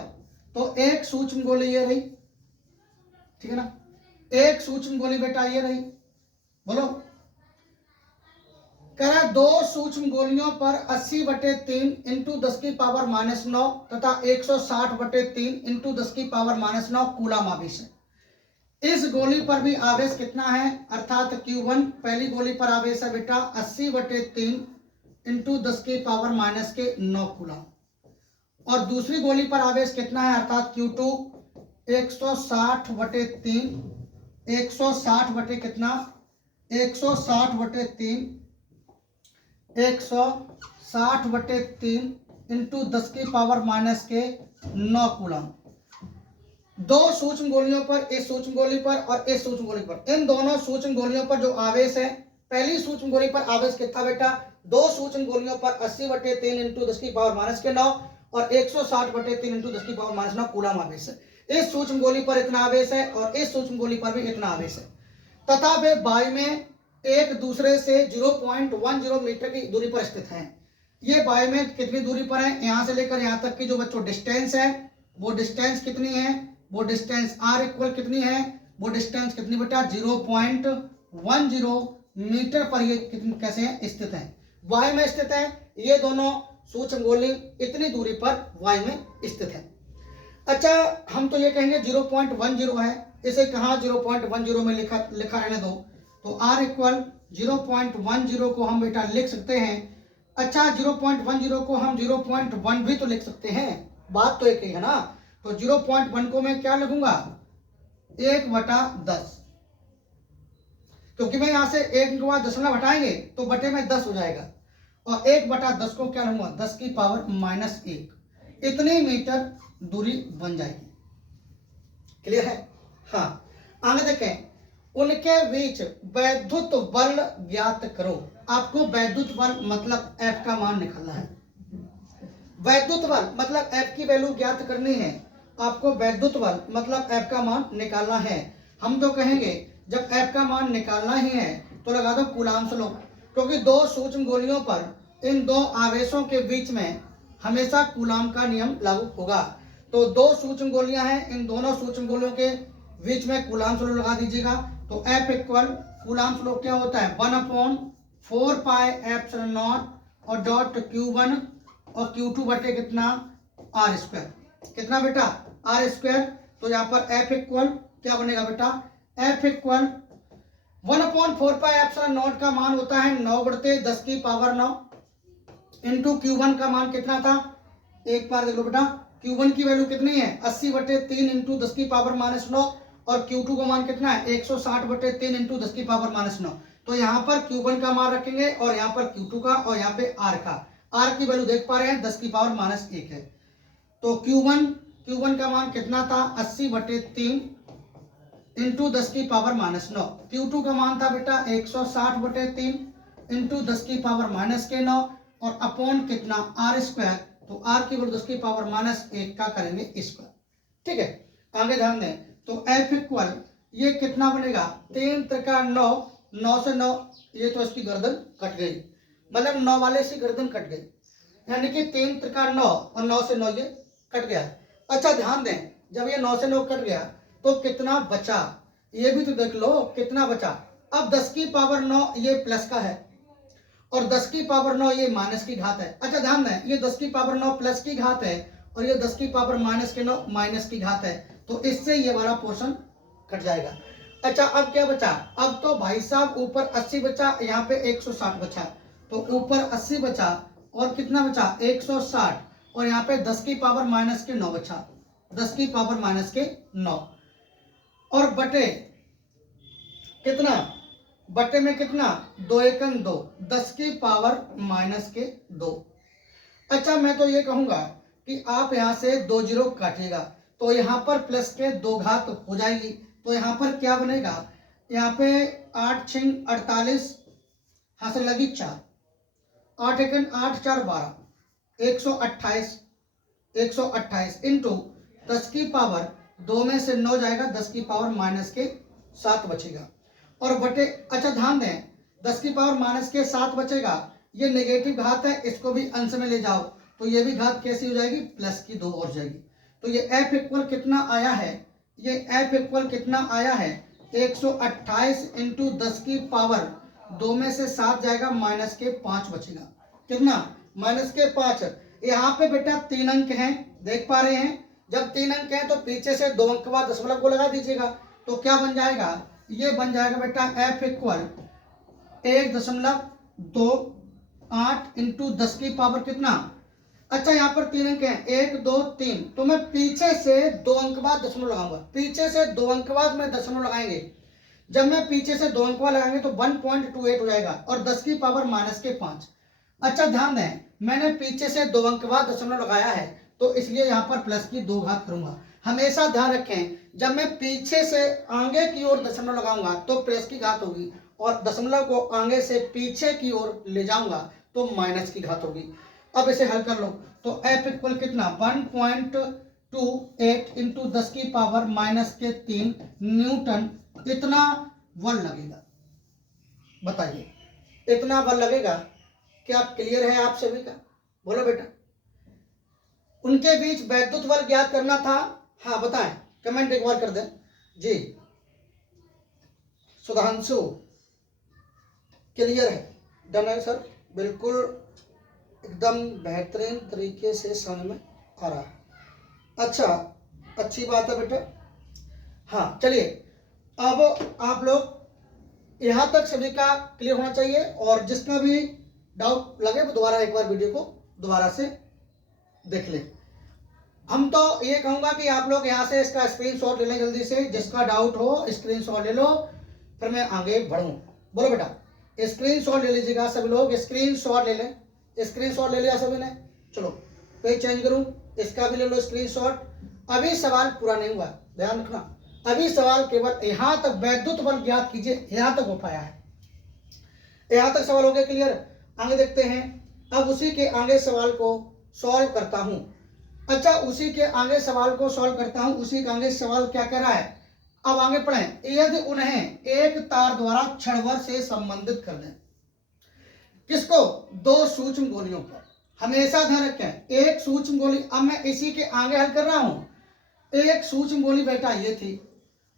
तो एक सूक्ष्म गोली ये रही, ठीक है ना, एक सूक्ष्म गोली बेटा ये रही, बोलो। कह रहा है दो सूक्ष्म गोलियों पर 80/3 इंटू 10 की पावर -9 तथा 160/3 इंटू 10 की पावर -9 कूलम आवेश है। इस गोली पर भी आवेश कितना है, अर्थात Q1 पहली गोली पर आवेश है बेटा 80/3 इंटू 10 की पावर -9 कूलम, और दूसरी गोली पर आवेश कितना है, अर्थात Q2 160/3, 160 बटे कितना, 160/3, 160/3 इंटू 10 की पावर -9 कूलम। दो सूक्ष्म गोलियों पर, इस सूक्ष्म गोली पर और इस सूक्ष्म गोली पर, इन दोनों सूक्ष्म गोलियों पर जो आवेश है, पहली सूक्ष्म गोली पर आवेश कितना बेटा, दो सूक्ष्म गोलियों पर 80/3 इंटू 10 की पावर -9 और 160/3 इंटू 10 की पावर -9 कूलम आवेश है। इस सूक्ष्म गोली पर इतना आवेश है और इस सूक्ष्म गोली पर भी इतना आवेश है, तथा वे वायु में एक दूसरे से 0.10 मीटर की दूरी पर स्थित हैं। ये वायु में कितनी दूरी पर है, यहां से लेकर यहां तक की जो बच्चों डिस्टेंस है, वो डिस्टेंस कितनी है, वो डिस्टेंस r इक्वल कितनी है, वो डिस्टेंस कितनी बेटा 0.10 मीटर पर ये कितनी कैसे है, स्थित है, वायु में स्थित है। ये दोनों सूक्ष्म गोली इतनी दूरी पर वायु में स्थित है। अच्छा हम तो ये कहेंगे 0.10 है, इसे कहाँ 0.10 में लिखा रहने दो, तो r इक्वल 0.10 को हम बेटा लिख सकते हैं। अच्छा 0.10 को हम 0.1 भी तो लिख सकते हैं, बात तो एक ही है ना। तो 0.1 को मैं क्या लिखूंगा 1/10, क्योंकि मैं यहां से 1 के बाद दशमलव हटाएंगे तो बटे में 10 हो जाएगा, और 1/10 को क्या लूंगा 10 की पावर -1, इतनी मीटर दूरी बन जाएगी। क्लियर है, हाँ। आगे देखें, उनके बीच वैद्युत बल ज्ञात करो। आपको वैद्युत बल मतलब F का मान निकालना है, वैद्युत बल मतलब F की वैल्यू ज्ञात करनी है, आपको वैद्युत बल मतलब F का मान निकालना है। हम तो कहेंगे जब F का मान निकालना ही है तो लगा दो कूलाम्स लो, क्योंकि दो सूक्ष्म गोलियों पर इन दो आवेशों के बीच में हमेशा कूलाम का नियम लागू होगा। तो दो सूक्ष्म गोलियां हैं, इन दोनों सूक्ष्म गोलियों के बीच में कूलाम्स लो लगा दीजिएगा। तो F इक्वल कूलाम्स लो क्या होता है 1/4πε0 और डॉट Q1 और Q2 बटे कितना r², कितना बेटा r²। तो यहाँ पर F इक्वल क्या बनेगा बेटा, F इक्वल 1/4πε0 का मान होता है 9/10 की पावर 9 इंटू Q1 का मान कितना था, एक बार देख लो बेटा, Q1 की वैल्यू कितनी है 80/3 इंटू 10 की पावर -9 और Q2 का मान कितना है 160/3 इंटू 10 की पावर -9। तो यहाँ पर Q1 का मान रखेंगे और यहाँ पर Q2 का और यहाँ पे R का, R की वैल्यू देख पा रहे हैं 10 की पावर -1 है। तो Q1 का मान कितना था 80/3 इंटू 10 की पावर -9। Q2 का मान था बेटा 160/3 इंटू 10 की पावर -9 और अपॉन कितना r²। तो r की वैल्यू 10 की पावर -1 का करेंगे स्क्वायर, ठीक है। आगे ध्यान दें, तो F इक्वल ये कितना बनेगा 3 त्रिका 9, 9 से 9 ये तो इसकी गर्दन कट गई, मतलब 9 वाले से गर्दन कट गई, यानी कि 3 त्रिका 9 और 9 से 9 ये कट गया। अच्छा ध्यान दें, जब ये 9 से 9 कट गया तो कितना बचा, ये भी तो देख लो कितना बचा। अब 10 की पावर 9 ये प्लस का है और 10 की पावर 9 ये माइनस की घात है। अच्छा ध्यान दें, ये 10 की पावर 9 प्लस की घात है और ये 10 की पावर -9 माइनस की घात है, तो इससे ये वाला पोर्शन कट जाएगा। अच्छा अब क्या बचा, अब तो भाई साहब ऊपर 80 बचा, यहाँ पे 160 बचा, तो ऊपर 80 बचा और कितना बचा 160 और यहाँ पे 10 की पावर -9 बचा, 10 की पावर माइनस के 9 और बटे कितना, बटे में कितना 2 एकम 2, 10 की पावर माइनस के 2। अच्छा मैं तो ये कहूंगा कि आप यहां से 2 जीरो काटिएगा तो यहां पर प्लस के 2 घात हो जाएगी, तो यहां पर क्या बनेगा, यहाँ पे 8 6 48, हाँ से लगी 4, 8 एकम 8 4 12, 128 इंटू 10 की पावर 2 में से 9 जाएगा, 10 की पावर माइनस के 7 बचेगा और बटे, अच्छा ध्यान दें 10 की पावर माइनस के 7 बचेगा, ये नेगेटिव घात है, इसको भी अंश में ले जाओ तो ये भी घात कैसी हो जाएगी, प्लस की 2 और जाएगी। तो ये f इक्वल कितना आया है, ये f इक्वल कितना आया है 128 इंटू 10 की पावर 2 में से 7 जाएगा, माइनस के 5 बचेगा, कितना माइनस के 5। यहाँ पे बेटा 3 अंक हैं, देख पा रहे हैं, जब 3 अंक हैं तो पीछे से 2 अंक के बाद दशमलव को लगा दीजिएगा, तो क्या बन जाएगा, ये बन जाएगा बेटा f इक्वल 1.28 इंटू 10 की पावर कितना, अच्छा यहाँ पर 3 अंक हैं 1 2 3, तो मैं पीछे से 2 अंक बाद दशमलव लगाऊंगा, पीछे से 2 अंक बाद मैं दशमलव लगाएंगे, जब मैं पीछे से 2 अंक बाद लगाएंगे तो 1.28 हो जाएगा और 10 की पावर माइनस के 5। अच्छा ध्यान दें मैंने पीछे से 2 अंक बाद दशमलव लगाया है तो इसलिए यहाँ पर प्लस की 2 घात करूंगा। हमेशा ध्यान रखें जब मैं पीछे से आगे की ओर दशमलव लगाऊंगा तो प्लस की घात होगी और दशमलव को आगे से पीछे की ओर ले जाऊंगा तो माइनस की घात होगी। अब इसे हल कर लो तो f इक्वल कितना 1.28 इंटू 10 की पावर माइनस के 3 न्यूटन, इतना बल लगेगा, बताइए इतना बल लगेगा। क्या क्लियर है आप सभी का, बोलो बेटा। उनके बीच वैद्युत बल ज्ञात करना था, हाँ बताएं, कमेंट एक बार कर दें जी। सुधांशु क्लियर है, डन है सर, बिल्कुल एकदम बेहतरीन तरीके से समझ में आ रहा है। अच्छा अच्छी बात है बेटा। हाँ चलिए अब आप लोग यहाँ तक सभी का क्लियर होना चाहिए और जिसका भी डाउट लगे वो दोबारा एक बार वीडियो को दोबारा से देख ले। हम तो ये कहूँगा कि आप लोग यहाँ से इसका स्क्रीनशॉट ले लें जल्दी से, जिसका डाउट हो स्क्रीनशॉट ले लो, फिर मैं आगे बढ़ूँ। बोलो बेटा स्क्रीनशॉट ले लीजिएगा सभी लोग, स्क्रीनशॉट ले लें, स्क्रीनशॉट ले लिया सभी ने, चलो पेज चेंज करूँ, इसका भी ले लो स्क्रीनशॉट। अभी सवाल पूरा नहीं हुआ, ध्यान रखना, अभी सवाल केवल यहाँ तक वैद्युत बल ज्ञात कीजिए, यहाँ तक हो पाया है, यहाँ तक सवाल हो गया क्लियर। आगे देखते हैं, अब उसी के आगे सवाल को सॉल्व करता हूँ। अच्छा उसी के आगे सवाल को सॉल्व करता हूँ, उसी के आगे सवाल क्या कह रहा है, अब आगे पढ़ें। यदि उन्हें एक तार द्वारा क्षणभर से संबंधित कर दें, किसको, 2 सूक्ष्म गोलियों पर, हमेशा ध्यान रखें एक सूक्ष्म गोली, अब मैं इसी के आगे हल कर रहा हूं, एक सूक्ष्म गोली बेटा ये थी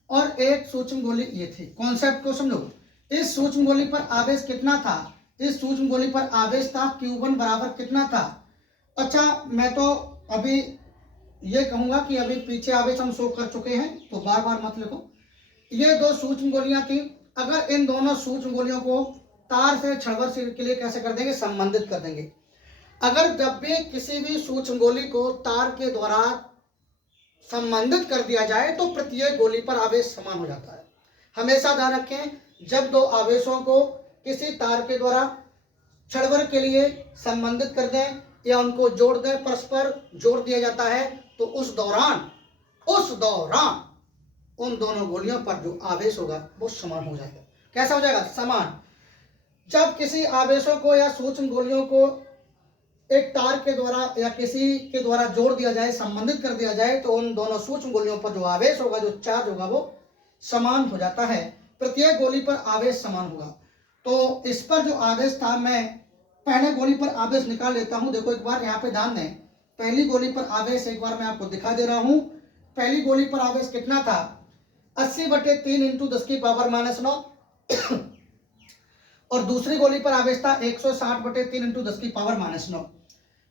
और एक सूक्ष्म गोली ये थी, कॉन्सेप्ट को समझो। इस सूक्ष्म गोली पर आवेश कितना था, इस सूक्ष्म गोली पर आवेश था Q1 बराबर कितना था। अच्छा मैं तो अभी ये कहूंगा कि अभी पीछे आवेश हम शो कर चुके हैं तो बार बार मत लिखो। ये 2 सूक्ष्म गोलियां थी, अगर इन दोनों सूक्ष्म गोलियों को तार से क्षणभर से के लिए कैसे कर देंगे, संबंधित कर देंगे। अगर जब भी किसी भी सूक्ष्म गोली को तार के द्वारा संबंधित कर दिया जाए तो प्रत्येक गोली पर आवेश समान हो जाता है। हमेशा ध्यान रखें जब 2 आवेशों को किसी तार के द्वारा क्षणभर के लिए संबंधित कर दें या उनको जोड़ दें, परस्पर जोड़ दिया जाता है तो उस दौरान उन दोनों गोलियों पर जो आवेश होगा वो समान हो जाएगा। कैसा हो जाएगा, समान। जब किसी आवेशों को या सूक्ष्म गोलियों को एक तार के द्वारा या किसी के द्वारा जोड़ दिया जाए, संबंधित कर दिया जाए तो उन दोनों सूक्ष्म गोलियों पर जो आवेश होगा, जो चार्ज होगा वो समान हो जाता है, प्रत्येक गोली पर आवेश समान होगा। तो इस पर जो आवेश था, मैं पहले गोली पर आवेश निकाल लेता हूं। देखो एक बार यहाँ पे ध्यान दें, पहली गोली पर आवेश एक बार मैं आपको दिखा दे रहा हूं। पहली गोली पर आवेश कितना था, 80/3 इंटू 10 की पावर -9 और दूसरी गोली पर आवेश था 160/3 इंटू 10 की पावर -9।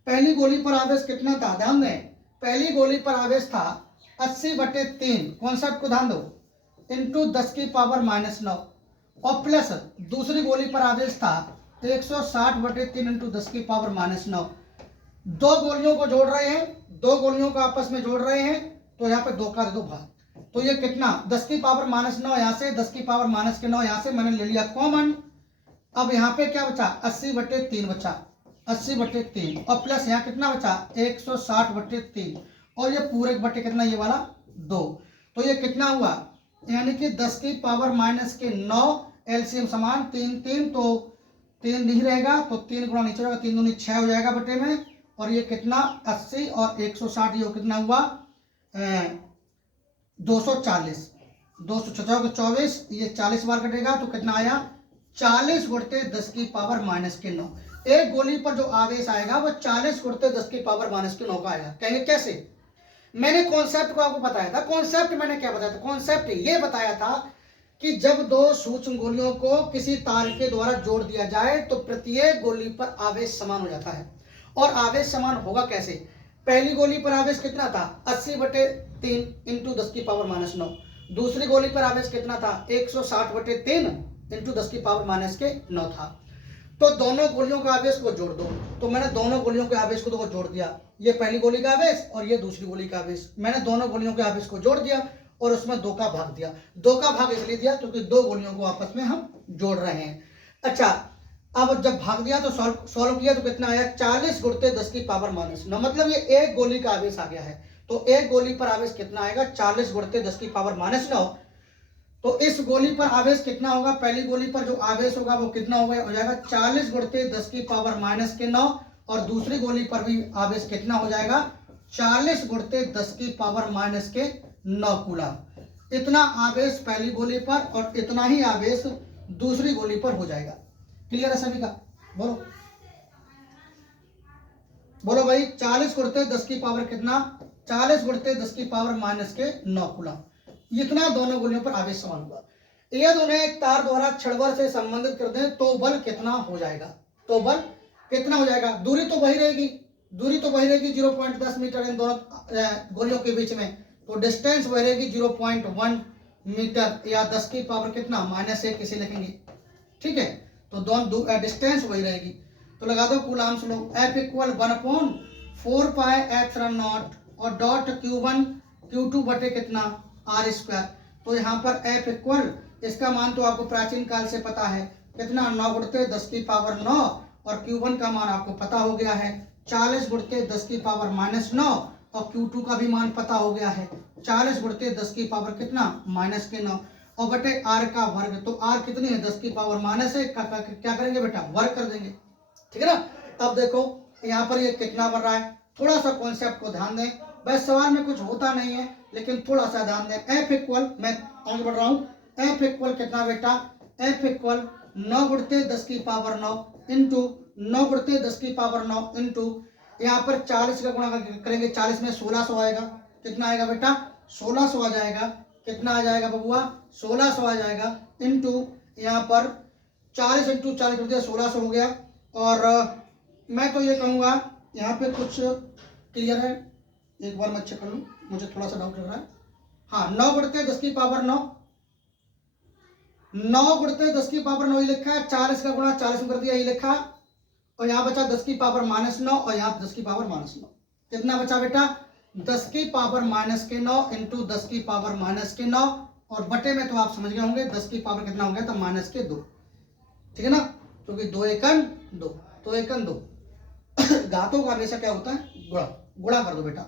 पहली गोली पर आवेश कितना था, ध्यान दें, पहली गोली पर आवेश था 80/3, कॉन्सेप्ट को ध्यान दो, इंटू 10 की पावर -9 और प्लस दूसरी गोली पर आवेश था 160/3 इंटू 10 की पावर -9। 2 गोलियों को जोड़ रहे हैं, 2 गोलियों को आपस में जोड़ रहे हैं तो यहाँ पे 2 का दे दो भाग। तो ये कितना 10 की पावर -9 यहाँ से, 10 की पावर -9 यहाँ से मैंने ले लिया कॉमन। अब यहाँ पे क्या बचा 80/3 बचा, 80/3 और प्लस यहाँ कितना बचा 160/3 और ये पूरे बटे कितना ये वाला 2। तो ये कितना हुआ यानी कि 10 की पावर -9 एलसीएम समान 3 3 तो 3 नहीं रहेगा तो 3 गुणा नीचे रहेगा 3 दूनी 6 हो जाएगा बटे में। और ये कितना 80 और 160 ये कितना हुआ 240, 224 ये 40 बार कटेगा तो कितना आया 40 गुणते 10 की पावर -9। एक गोली पर जो आवेश आएगा वो 40 गुणते 10 की पावर -9 का आएगा। कहेंगे कैसे? मैंने कॉन्सेप्ट को आपको बताया था। कॉन्सेप्ट मैंने क्या बताया था? कॉन्सेप्ट ये बताया था कि जब दो सूक्ष्म गोलियों को किसी तार के द्वारा जोड़ दिया जाए तो प्रत्येक गोली पर आवेश समान हो जाता है। और आवेश समान होगा कैसे? पहली गोली पर आवेश कितना था 80/3 इंटू 10 की पावर -9। दूसरी गोली पर आवेश कितना था 160/3 इंटू 10 की पावर -9 था। तो दोनों गोलियों का आवेश को जोड़ दो। तो मैंने दोनों गोलियों के आवेश को जोड़ दिया, ये पहली गोली का आवेश और ये दूसरी गोली का आवेश। मैंने दोनों गोलियों के आवेश को जोड़ दिया और उसमें 2 का भाग दिया। 2 का भाग इसलिए दिया क्योंकि दो गोलियों को आपस में हम जोड़ रहे हैं। अच्छा, अब जब भाग दिया तो सॉल्व किया तो कितना आया 40 गुणते 10 की पावर -9। मतलब ये एक गोली का आवेश आ गया है। तो एक गोली पर आवेश कितना आएगा 40 गुणते 10 की पावर -9। तो इस गोली पर आवेश कितना होगा? पहली गोली पर जो आवेश होगा वो कितना होगा हो जाएगा 40 गुणते 10 की पावर -9 और दूसरी गोली पर भी आवेश कितना हो जाएगा 40 गुणते 10 की पावर -9 कूलम। इतना आवेश पहली गोली पर और इतना ही आवेश दूसरी गोली पर हो जाएगा। क्लियर है सभी का? बोलो बोलो भाई 40 गुणते 10 की पावर कितना 40 गुणते 10 की पावर -9 कूलम। इतना दोनों गोलियों पर आवेश समान हुआ। ये दोनों एक तार द्वारा छड़वर से संबंधित कर दें तो बल कितना हो जाएगा? तो बल कितना हो जाएगा? दूरी तो वही रहेगी, दूरी तो वही रहेगी 0.10 मीटर इन दोनों गोलियों के बीच में। तो डिस्टेंस वही रहेगी 0.1 मीटर या 10 की पावर कितना -1 इसे लिखेंगे। ठीक है, तो दोनों डिस्टेंस वही रहेगी। तो लगा दो Coulomb's low. F = 1/4 pi epsilon not और डॉट Q1 Q2 बटे कितना R²। तो यहाँ पर F = इसका मान तो आपको प्राचीन काल से पता है कितना 9 गुणते 10 की पावर 9 और Q1 का मान आपको पता हो गया है 40 गुणते 10 की पावर -9 और Q2 का भी मान पता हो गया है 40 गुणते 10 की पावर कितना -9 और बटे R का वर्ग। तो R कितनी है 10 की पावर -1 का क्या करेंगे बेटा वर्ग कर देंगे। ठीक है ना? अब देखो यहाँ पर ये कितना बन रहा है, थोड़ा सा कॉन्सेप्ट को ध्यान दें। बस सवाल में कुछ होता नहीं है लेकिन थोड़ा सा ध्यान दें। F = मैं आगे बढ़ रहा हूँ। F = कितना बेटा F = 9 गुणते 10 की पावर 9 इंटू 9 गुणते 10 की पावर 9 इंटू यहाँ पर 40 का गुणा करेंगे 40 में 1600 आएगा। कितना आएगा बेटा 1600 आ जाएगा। कितना आ जाएगा बबुआ 1600 आ जाएगा इंटू यहाँ पर 40 इंटू 40 कर दिया 1600 हो गया। और मैं तो ये कहूँगा यहाँ पे कुछ क्लियर है, एक बार मैं चेक कर लूँ, मुझे थोड़ा सा डाउट लग रहा है। हाँ 9 गुणते 10 की पावर 9, 9 गुणते 10 की पावर 9 ही लिखा है। 40 का गुणा 40 में कर दिया ये लिखा और यहाँ बचा 10 की पावर -9 और यहाँ 10 की पावर -9। कितना बचा बेटा 10 की पावर -9 इंटू 10 की पावर -9 और बटे में तो आप समझ गए होंगे 10 की पावर कितना हो गया तो -2। ठीक है ना? क्योंकि 2 एकम 2 तो एकम 2 घातों का हमेशा क्या होता है गुणा, गुणा कर दो बेटा।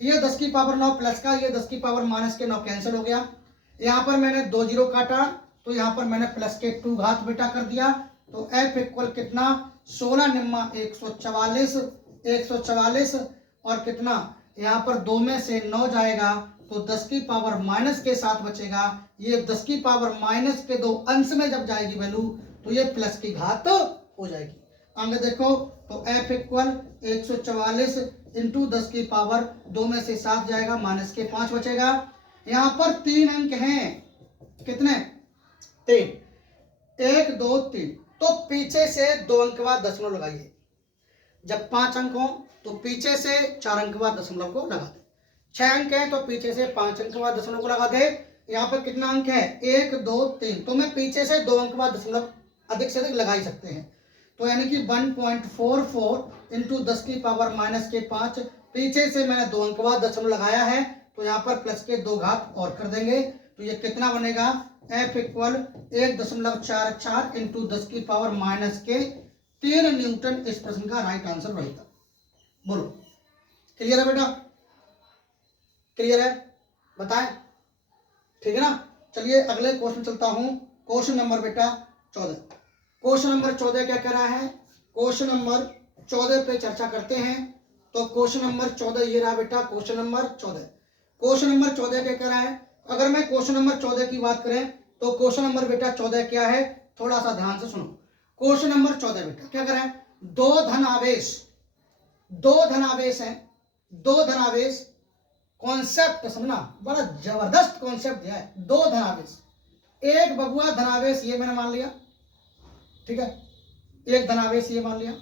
ये 10 की पावर 9 प्लस का ये 10 की पावर -9 कैंसिल हो गया। यहाँ पर मैंने 2 जीरो काटा तो यहाँ पर मैंने प्लस के 2 घात बेटा कर दिया। तो F = कितना 16 निम्मा 144 और कितना यहाँ पर 2 में से 9 जाएगा तो 10 की पावर माइनस के साथ बचेगा। ये 10 की पावर माइनस के 2 अंश में जब जाएगी वैल्यू तो ये प्लस की घात हो जाएगी। आगे देखो तो F = 144 इंटू 10 की पावर 2 में से 7 जाएगा माइनस के 5 बचेगा। यहाँ पर 3 अंक हैं, कितने 3 1 2 3 तो पीछे से 2 अंक के बाद दशमलव लगाइए। जब 5 अंक हो तो पीछे से 4 अंक के बाद दशमलव को लगा दे। 6 अंक है तो पीछे से 5 अंक के बाद दशमलव को लगा दे। यहाँ पर कितना अंक है 1 2 3 तो मैं पीछे से 2 अंक के बाद दशमलव अधिक से अधिक लगा ही सकते हैं। तो यानी कि 1.44 इंटू 10 की पावर -5 पीछे से मैंने 2 अंक के बाद दशमलव लगाया है तो यहाँ पर प्लस के 2 घात और कर देंगे, तो ये कितना बनेगा, F इक्वल 1.44 इंटू 10 की पावर माइनस के 3 न्यूटन इस प्रश्न का राइट आंसर रहेगा। बोलो क्लियर है बेटा, क्लियर है, बताएं, ठीक है ना। चलिए अगले क्वेश्चन चलता हूं, क्वेश्चन नंबर बेटा 14। क्वेश्चन नंबर 14 क्या कह रहा है, क्वेश्चन नंबर 14 पे चर्चा करते हैं। तो क्वेश्चन नंबर 14 ये रहा बेटा, क्वेश्चन नंबर 14। क्वेश्चन नंबर 14 क्या कह रहा है, अगर मैं क्वेश्चन नंबर 14 की बात करें तो क्वेश्चन नंबर बेटा 14 क्या है, थोड़ा सा ध्यान से सुनो। क्वेश्चन नंबर 14 बेटा क्या कर रहा है, दो धनावेश हैं, दो धनावेश, कॉन्सेप्ट समझना, बड़ा जबरदस्त कॉन्सेप्ट दिया है। दो धनावेश, एक बबुआ धनावेश ये मैंने मान लिया, ठीक है, एक धनावेश ये मान लिया,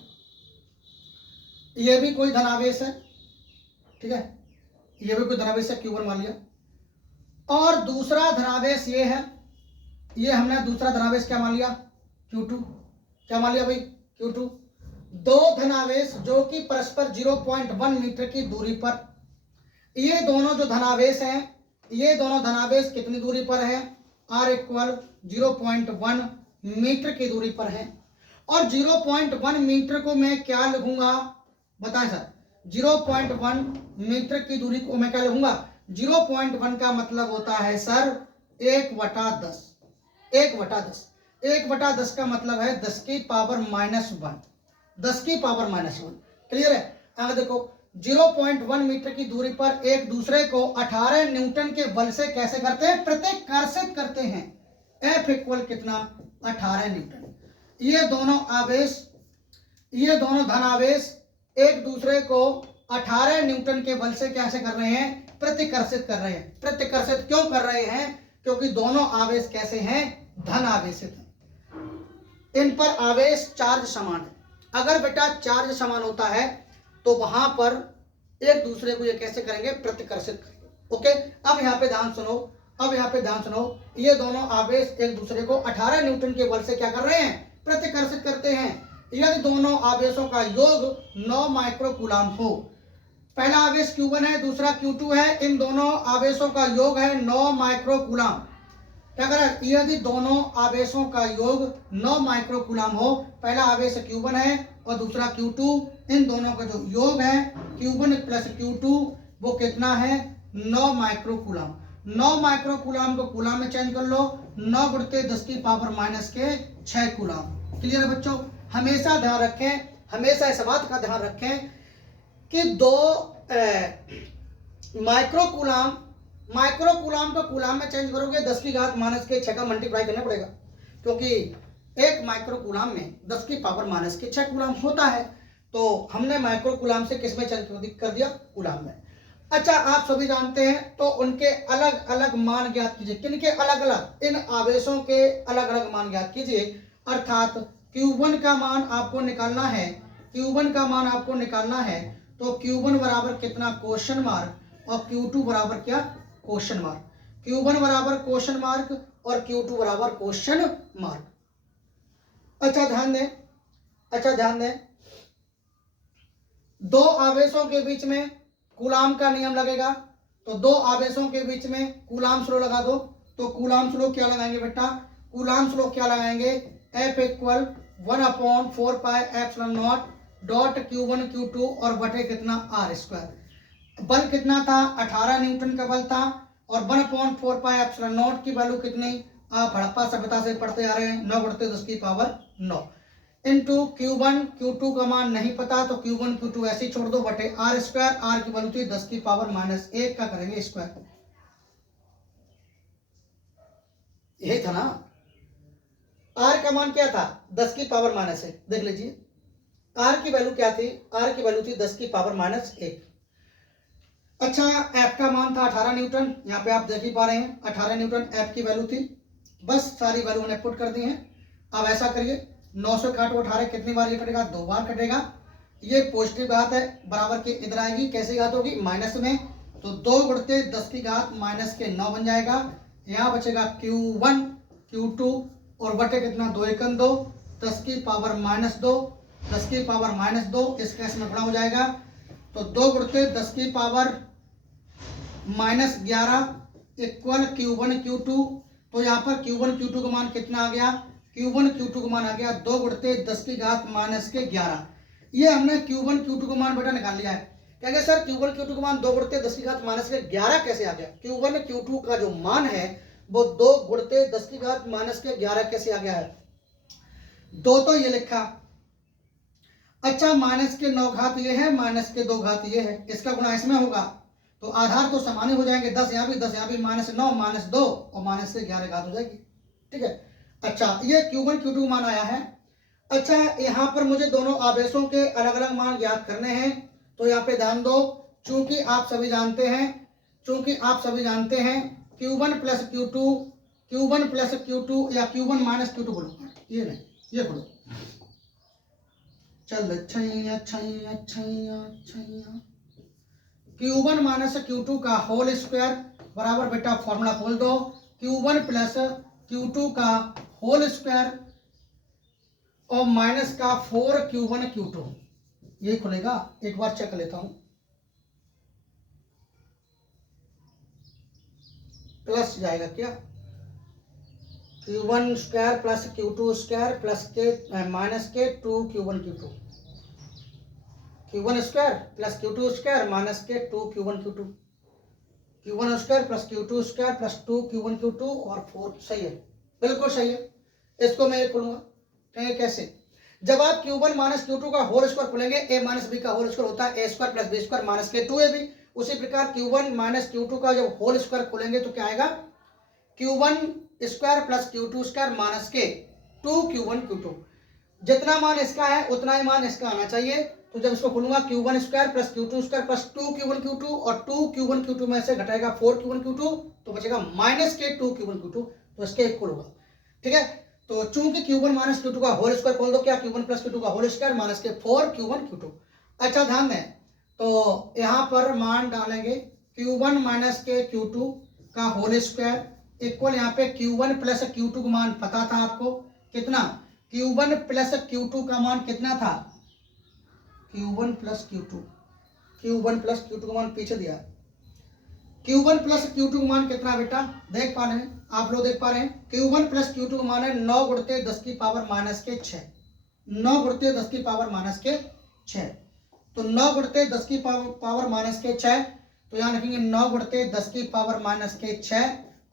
ये भी कोई धनावेश है, ठीक है, ये भी कोई धनावेश है, Q1 मान लिया। और दूसरा धनावेश ये है, ये हमने दूसरा धनावेश क्या मान लिया, Q2, क्या मान लिया भाई, Q2। दो धनावेश जो कि परस्पर 0.1 मीटर की दूरी पर, ये दोनों जो धनावेश हैं, ये दोनों धनावेश कितनी दूरी पर है, R इक्वल 0.1 मीटर की दूरी पर है। और 0.1 मीटर को मैं क्या लिखूंगा, बताएं सर, 0.1 मीटर की दूरी को मैं क्या लिखूंगा, 0.1 का मतलब होता है सर 1/10, 1/10, 1/10 का मतलब है 10 की पावर -1, 10 की पावर -1, क्लियर है। आगे देखो, 0.1 मीटर की दूरी पर एक दूसरे को 18 न्यूटन के बल से कैसे करते हैं, प्रतिकर्षित करते हैं। F इक्वल कितना, 18 न्यूटन। ये दोनों आवेश, ये दोनों धनावेश एक दूसरे को 18 न्यूटन के बल से कैसे कर रहे हैं, प्रतिकर्षित कर रहे हैं। प्रतिकर्षित क्यों कर रहे हैं, क्योंकि दोनों आवेश कैसे हैं, धन आवेशित हैं, इन पर आवेश चार्ज समान है। अगर बेटा चार्ज समान होता है तो वहां पर एक दूसरे को ये कैसे करेंगे, प्रतिकर्षित करेंगे। ओके, अब यहाँ पे ध्यान सुनो, अब यहाँ पे ध्यान सुनो, ये दोनों आवेश एक दूसरे को 18 न्यूटन के बल से क्या कर रहे हैं, प्रतिकर्षित करते हैं। यदि दोनों आवेशों का योग 9 माइक्रोकूलम हो, पहला आवेश Q1 है, दूसरा Q2 है, इन दोनों आवेशों का योग है 9 माइक्रोकूलम। क्या कर रहा है, यदि दोनों आवेशों का योग 9 माइक्रोकूलम हो, पहला आवेश Q1 है और दूसरा Q2, इन दोनों का जो योग है Q1 प्लस Q2 वो कितना है, 9 माइक्रोकूलम। 9 माइक्रोकूलम को कूलम में चेंज कर लो, 9 गुणित 10 की पावर -6 कूलम। क्लियर है बच्चों, हमेशा ध्यान रखें, हमेशा इस बात का ध्यान रखें कि दो माइक्रोकूलम को कूलम में चेंज करोगे 10 की घात -6 का मल्टीप्लाई करना पड़ेगा, क्योंकि एक माइक्रोकूलम में 10 की पावर -6 कूलम होता है। तो हमने माइक्रोकूलम से किस में चेंज कर दिया, कूलम में। अच्छा, आप सभी जानते हैं, तो उनके अलग अलग मान ज्ञात कीजिए। किनके अलग अलग, इन आवेशों के अलग अलग मान ज्ञात कीजिए। अर्थात Q1 का मान आपको निकालना है, Q1 का मान आपको निकालना है, तो Q1 बराबर कितना, क्वेश्चन मार्क, और Q2 बराबर क्या, क्वेश्चन मार्क। Q1 बराबर क्वेश्चन मार्क और Q2 बराबर क्वेश्चन मार्क। अच्छा ध्यान दें, अच्छा ध्यान दें, दो आवेशों के बीच में कूलम का नियम लगेगा, तो दो आवेशों के बीच में कूलम स्लो लगा दो। तो कूलम स्लो क्या लगाएंगे बेटा, कूलम स्लो क्या लगाएंगे, F equal 1/4 pi epsilon naught dot Q1 Q2 और बटे कितना, R²। बल कितना था, 18 न्यूटन का बल था, और 1/4 पाई एप्सिलॉन नॉट की वैल्यू कितनी, आप हड़प्पा सभ्यता से पढ़ते आ रहे हैं, 9 गुणित 10 की पावर 9 इंटू Q1 Q2 का मान नहीं पता, तो Q1 Q2 ऐसे ही छोड़ दो, बटे R²। R की वैल्यू थी 10 की पावर -1 का करेंगे स्क्वायर, यही था ना। R का मान क्या था, 10 की पावर -1, देख लीजिए R की वैल्यू क्या थी, R की वैल्यू थी 10 की पावर -1। अच्छा, F का मान था 18 न्यूटन, यहाँ पे आप देख ही पा रहे हैं 18 न्यूटन F की वैल्यू थी। बस सारी वैल्यू मैंने पुट कर दी है। अब ऐसा करिए, 9 से काटो 18, कितनी बार ये कटेगा, 2 बार कटेगा। ये पॉजिटिव घात है, बराबर के इधर आएगी, कैसे घात होगी, माइनस में, तो 2 गुणित 10 की घात -9 बन जाएगा। यहाँ बचेगा Q1 Q2 और बटे कितना, 2 एकम 2, 10 की पावर -2, 10 की पावर -2, इस केस में बड़ा हो जाएगा। तो 2 गुणित 10 की पावर -11 इक्वल Q1 Q2। तो यहाँ पर Q1 Q2 का मान कितना आ गया? Q1 Q2 का मान आ गया 2 गुणित 10 की घात -11। ये हमने Q1 Q2 का मान बेटा निकाल लिया है। कहेंगे सर Q1 Q2 का मान 2 गुणित 10 की घात -11 कैसे आ गया? Q1 Q2 का जो मान है वो 2 गुणित 10 की घात -11 कैसे आ गया है? 2 तो ये लिखा, अच्छा -9 घात ये है, -2 घात ये है, इसका गुणा इसमें होगा तो आधार तो समान हो जाएंगे, 10 यहाँ भी 10 यहाँ भी, -9 -2 और -11 घात हो जाएगी। ठीक है, अच्छा ये Q1 Q2 मान आया है। अच्छा यहाँ पर मुझे दोनों आवेशों के अलग अलग मान ज्ञात करने हैं, तो यहाँ पे ध्यान दो, चूंकि आप सभी जानते हैं Q1 प्लस Q2 या Q1 माइनस Q2 बोलो, ये नहीं, ये बोलो, चल Q1 माइनस Q2 का होल स्क्वायर बराबर बेटा फॉर्मूला खोल दो, Q1 प्लस Q2 का होल स्क्वायर और माइनस का 4Q1 Q2, यही खुलेगा। एक बार चेक लेता हूं, प्लस जाएगा क्या? Q1 square plus Q2 square plus के माइनस के 2Q1 Q2, Q1 square plus Q2 square minus के 2Q1 Q2, Q1 square plus Q2 square plus 2Q1 Q2 और 4, सही है, बिल्कुल सही है। इसको मैं ये खोलूंगा, कैसे? जब आप Q1 माइनस Q2 का होल स्क्वायर खोलेंगे, A माइनस B का होल स्क्वायर होता है A square plus B square minus के 2AB। उसी प्रकार Q1 माइनस Q2 का जब होल स्क्वायर खोलेंगे तो क्या आएगा? Q1 square plus Q2 square minus के 2Q1 Q2। जितना मान इसका है उतना ही मान इसका आना चाहिए। तो जब इसको खोलूंगा Q1 square plus Q2 square plus 2Q1 Q2 और 2Q1 Q2 में से घटाएगा 4Q1 Q2 तो बचेगा माइनस के 2Q1 Q2, तो इसके एक खोलूंगा। ठीक है, तो चूंकि Q1 माइनस Q2 का होल स्क्वायर खोल दो, क्या Q1 प्लस Q2 का होल स्क्वायर माइनस के 4Q1 Q2। अच्छा ध्यान दें, तो यहाँ पर मान डालेंगे Q1 माइनस के Q2 का होल स्क्वायर इक्वल, यहाँ पे Q1 प्लस Q2 का मान पता था आपको कितना? Q1 प्लस Q2 का मान कितना था? Q1 प्लस Q2 का मान पीछे दिया। Q1 प्लस Q2 का मान कितना बेटा? देख पा रहे हैं आप लोग, देख पा रहे हैं Q1 प्लस Q2 का मान है 9 गुणित 10 की पावर माइनस के 6, 9 गुणित 10 की पावर माइनस के 6। तो 9 गुणित 10 की पावर माइनस के 6, तो यहाँ लिखेंगे 9 गुणित 10 की पावर माइनस के 6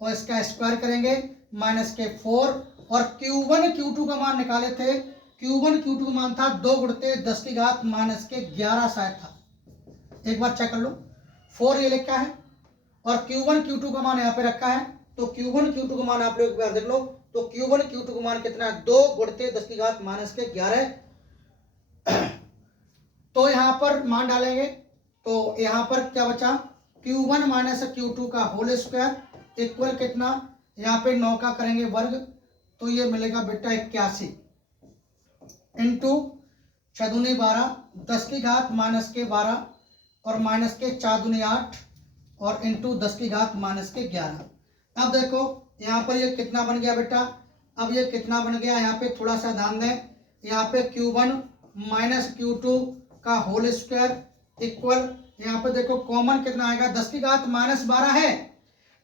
और इसका स्क्वायर करेंगे माइनस के 4। और Q1 Q2 का मान निकाले थे, Q1 Q2 का मान था 2 गुणित 10 की घात माइनस के 11 शायद था, एक बार चेक कर लो। 4 ये लिखा है और Q1 Q2 का मान यहाँ पे रखा है, तो Q1 Q2 का मान आप लोग एक बार देख लो, तो Q1 Q2 का मान कितना है? 2 गुणित 10 की घात माइनस के 11। तो यहाँ पर मान डालेंगे तो यहाँ पर क्या बचा? Q1 माइनस Q2 का होल स्क्वायर इक्वल कितना? यहाँ पे 9 का करेंगे वर्ग, तो ये मिलेगा बेटा 81 इंटू 6 दूनी 12, 10 की घात माइनस के 12 और माइनस के 4 दूनी 8 और इंटू 10 की घात माइनस के 11। अब देखो यहाँ पर ये कितना बन गया बेटा? अब ये कितना बन गया? यहाँ पे थोड़ा सा ध्यान दें, यहाँ पे Q1 माइनस Q2 का होल स्क्वायर इक्वल, यहाँ पे देखो कॉमन कितना आएगा? 10 की घात माइनस 12 है,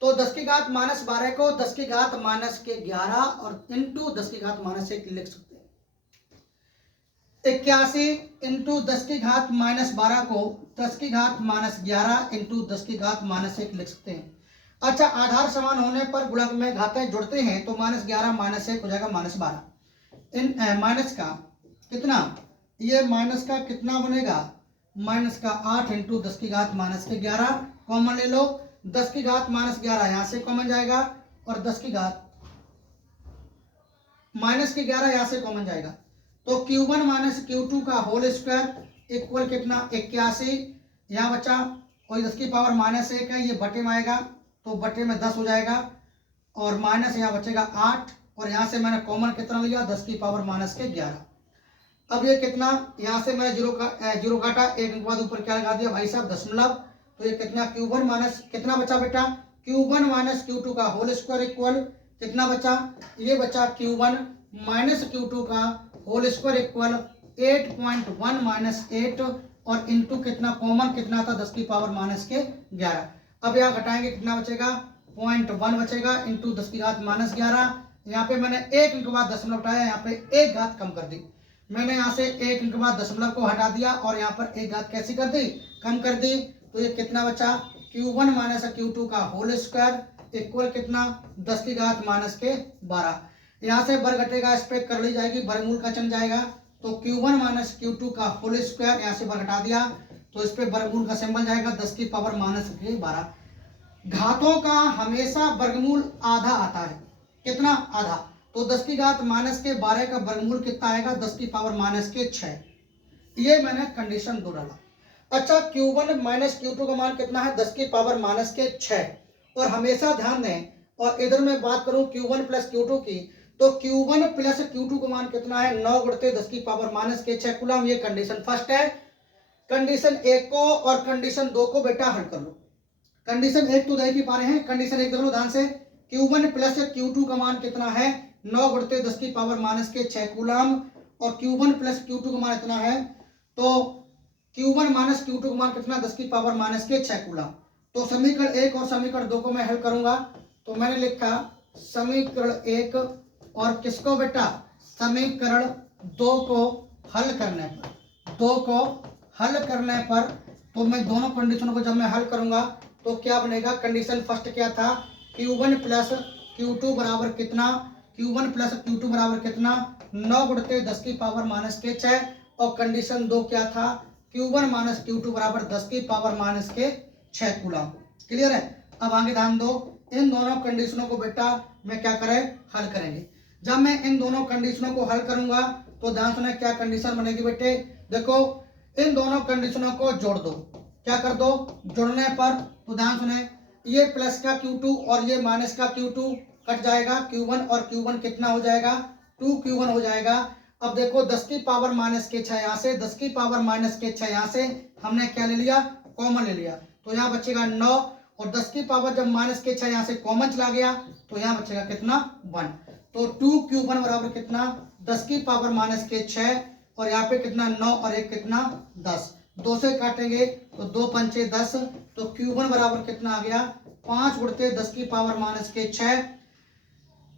तो 10 की घात माइनस 12 को 10 की घात माइनस के 11 और इंटू 10 की घात माइनस 1 लिख सकते हैं। 81 इंटू 10 की घात माइनस 12 को 10 की घात माइनस 11 इंटू 10 की घात माइनस 1 लिख सकते हैं। अच्छा, आधार समान होने पर गुणक में घातें जुड़ते हैं, तो माइनस 11 माइनस 1 हो जाएगा माइनस 12। इन माइनस का कितना? ये माइनस का कितना बनेगा? माइनस का 8 इंटू 10 की घात माइनस के 11, कॉमन ले लो, 10 की घात माइनस 11 यहाँ से कॉमन जाएगा और 10 की घात माइनस के 11 यहाँ से कॉमन जाएगा, तो Q1 माइनस Q2 का होल स्क्वायर इक्वल कितना? 81, यहाँ बचा और 10 की पावर माइनस 1 है, ये बटे में आएगा तो बटे में 10 हो जाएगा और माइनस यहाँ बचेगा 8 और यहाँ से मैंने कॉमन कितना लिया? 10 की पावर माइनस के 11। अब ये कितना? यहाँ से मैंने जीरो काटा, एक के बाद ऊपर क्या लगा दिया भाई साहब? दशमलव। तो ये कितना? Q1 माइनस कितना बचा बेटा? Q1 माइनस Q2 का होल स्क्वायर इक्वल कितना बचा? ये बचा Q1 माइनस Q2 का होल स्क्वायर इक्वल 8.1 माइनस 8 और इंटू कितना? कॉमन कितना था? 10 की पावर माइनस के 11। अब यहाँ घटाएंगे कितना बचेगा, 0.1 बचेगा इंटू 10 की घात -11। यहाँ पे मैंने 1 अंक के बाद दशमलव हटाया, यहाँ पे 1 घात कम कर दी। मैंने यहाँ से 1 अंक के बाद दशमलव को हटा दिया और यहाँ पर 1 घात कैसी कर दी, कम कर दी। तो ये कितना बचा, Q1 माइनस Q2 का होल स्क्वायर इक्वल कितना, 10 की घात -12। यहाँ से वर्ग घटेगा, इस पे कर ली जाएगी, वर्गमूल का चल जाएगा। तो Q1 माइनस Q2 का होल स्क्वायर, यहाँ से वर्ग हटा दिया तो इस पे वर्गमूल का सिंबल जाएगा, 10 की पावर -12। घातों का हमेशा वर्गमूल आधा आता है, कितना, आधा। तो 10 की घात -12 का वर्गमूल कितना आएगा, 10 की पावर -6। ये मैंने कंडीशन 2 डाला। अच्छा, Q1 माइनस Q2 का मान कितना है, 10 की पावर -6। और हमेशा ध्यान दें, और इधर मैं बात करूं Q1 प्लस Q2 की, तो Q1 प्लस Q2 का मान कितना है, 9 गुणित 10 की पावर -6 कूलम। ये कंडीशन फर्स्ट है। कंडीशन 1 को और कंडीशन 2 को बेटा हल कर लो। कंडीशन 1 तो देख ही पा रहे हैं, कंडीशन 1 देख लो ध्यान से। Q1 प्लस Q2 का मान कितना है, 9 गुणित 10 की पावर -6 कूलम। और Q1 प्लस Q2 का मान इतना है, तो Q1 माइनस Q2 का मान कितना, 10 की पावर -6 कूलम। तो समीकरण 1 और समीकरण 2 को मैं हल करूंगा। तो मैंने लिखा समीकरण 1 और किसको बेटा, समीकरण 2 को हल करने पर, 2 को हल करने पर, तो मैं दोनों कंडीशनों को जब मैं हल करूंगा तो क्या बनेगा, कंडीशन फर्स्ट क्या था, Q1 प्लस Q2 बराबर कितना, Q1 प्लस Q2 बराबर कितना, 9 गुणित 10 की पावर -6। और कंडीशन 2 क्या था, Q1 माइनस Q2 बराबर 10 की पावर -6 कूलम। क्लियर है। अब आगे ध्यान दो, इन दोनों कंडीशनों को बेटा मैं क्या करें, हल करेंगे। जब मैं इन दोनों कंडीशनों को हल करूंगा तो ध्यान सुने क्या कंडीशन बनेगी बेटे, देखो इन दोनों कंडीशनों को जोड़ दो। क्या कर दो, जोड़ने पर, तो ध्यान सुने, ये प्लस का Q2 और ये माइनस का Q2 कट जाएगा, Q1 और Q1 कितना हो जाएगा, 2Q1 हो जाएगा। अब देखो 10 की पावर -6 यहाँ से, 10 की पावर -6 यहाँ से हमने क्या ले लिया, कॉमन ले लिया। तो यहाँ बचेगा 9 और 10 की पावर जब -6 यहाँ से कॉमन चला गया तो यहाँ बचेगा कितना, 1। तो 2Q1 बराबर कितना, 10 की पावर -6 और यहाँ पे कितना 9 और 1 कितना 10। 2 से काटेंगे तो 2 पंचे 10। तो Q1 बराबर कितना आ गया, 5 गुणित 10 की पावर -6।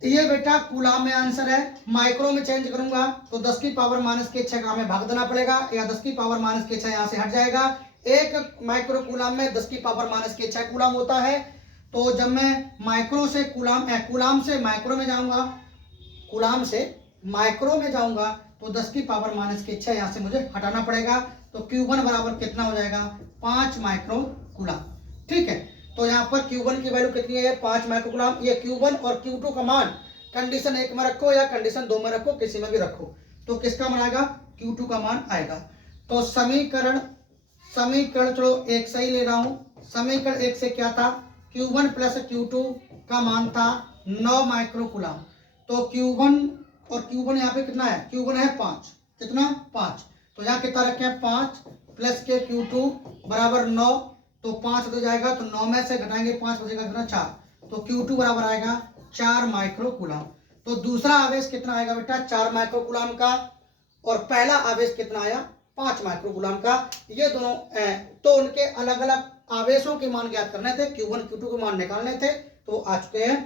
ये बेटा कूलम में आंसर है। माइक्रो में चेंज करूंगा तो 10 की पावर -6 का हमें भाग देना पड़ेगा, या 10 की पावर -6 यहाँ से हट जाएगा। एक माइक्रो कूलम में 10 की पावर -6 कूलम होता है। तो जब मैं माइक्रो से कूलम से माइक्रो में जाऊंगा, कूलम से माइक्रो में जाऊंगा तो 10 की पावर -6 यहाँ से मुझे हटाना पड़ेगा। तो Q1 बराबर कितना हो जाएगा, 5 माइक्रो कूलम। ठीक है। तो यहाँ पर Q1 की वैल्यू कितनी है, 5 माइक्रो कूलम। ये Q1 और Q2 का मान कंडीशन 1 में रखो या कंडीशन 2 में रखो, किसी में भी रखो, तो किसका मान आएगा, Q2 का मान आएगा। तो समीकरण चलो 1 सही ले रहा हूं। समीकरण 1 से क्या था, Q1 प्लस Q2 का मान था 9 माइक्रो कूलम। तो Q1 और Q1 यहाँ पे कितना है, Q1 है 5, कितना 5। तो यहाँ कितना रखे हैं, 5 प्लस के Q2 बराबर 9। तो 5 हो जाएगा, तो 9 में से घटाएंगे 5 बचेगा कितना, 4। तो Q2 बराबर आएगा 4 माइक्रो कूलम। तो दूसरा आवेश कितना आएगा बेटा, 4 माइक्रो कूलम का। और पहला आवेश कितना आया, 5 माइक्रो कूलम का। ये दोनों तो उनके अलग अलग आवेशों के मान ज्ञात करने थे, Q1 Q2 के मान निकालने थे, तो आ चुके हैं।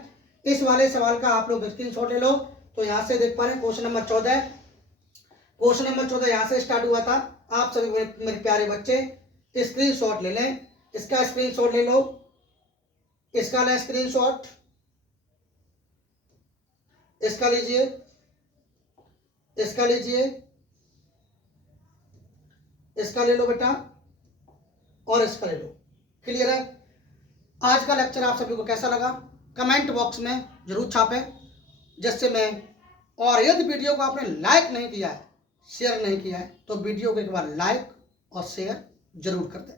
इस वाले सवाल का आप लोग स्क्रीनशॉट ले लो। तो यहाँ से देख पा रहे हैं क्वेश्चन नंबर 14, क्वेश्चन नंबर 14 यहाँ से स्टार्ट हुआ था। आप सभी मेरे प्यारे बच्चे स्क्रीनशॉट ले लें, इसका स्क्रीनशॉट ले लो, इसका ले स्क्रीनशॉट, इसका लीजिए, इसका लीजिए, इसका ले लो बेटा, और इसका ले लो। क्लियर है। आज का लेक्चर आप सभी को कैसा लगा कमेंट बॉक्स में जरूर छापें, जिससे मैं, और यदि वीडियो को आपने लाइक नहीं किया है, शेयर नहीं किया है, तो वीडियो को एक बार लाइक और शेयर जरूर कर दें,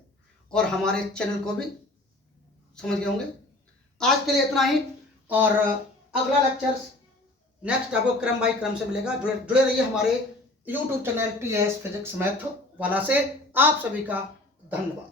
और हमारे चैनल को भी समझ गए होंगे। आज के लिए इतना ही, और अगला लेक्चर नेक्स्ट आपको क्रम बाई क्रम से मिलेगा। जुड़े रहिए हमारे YouTube channel TS physics math वाला से। आप सभी का धन्यवाद।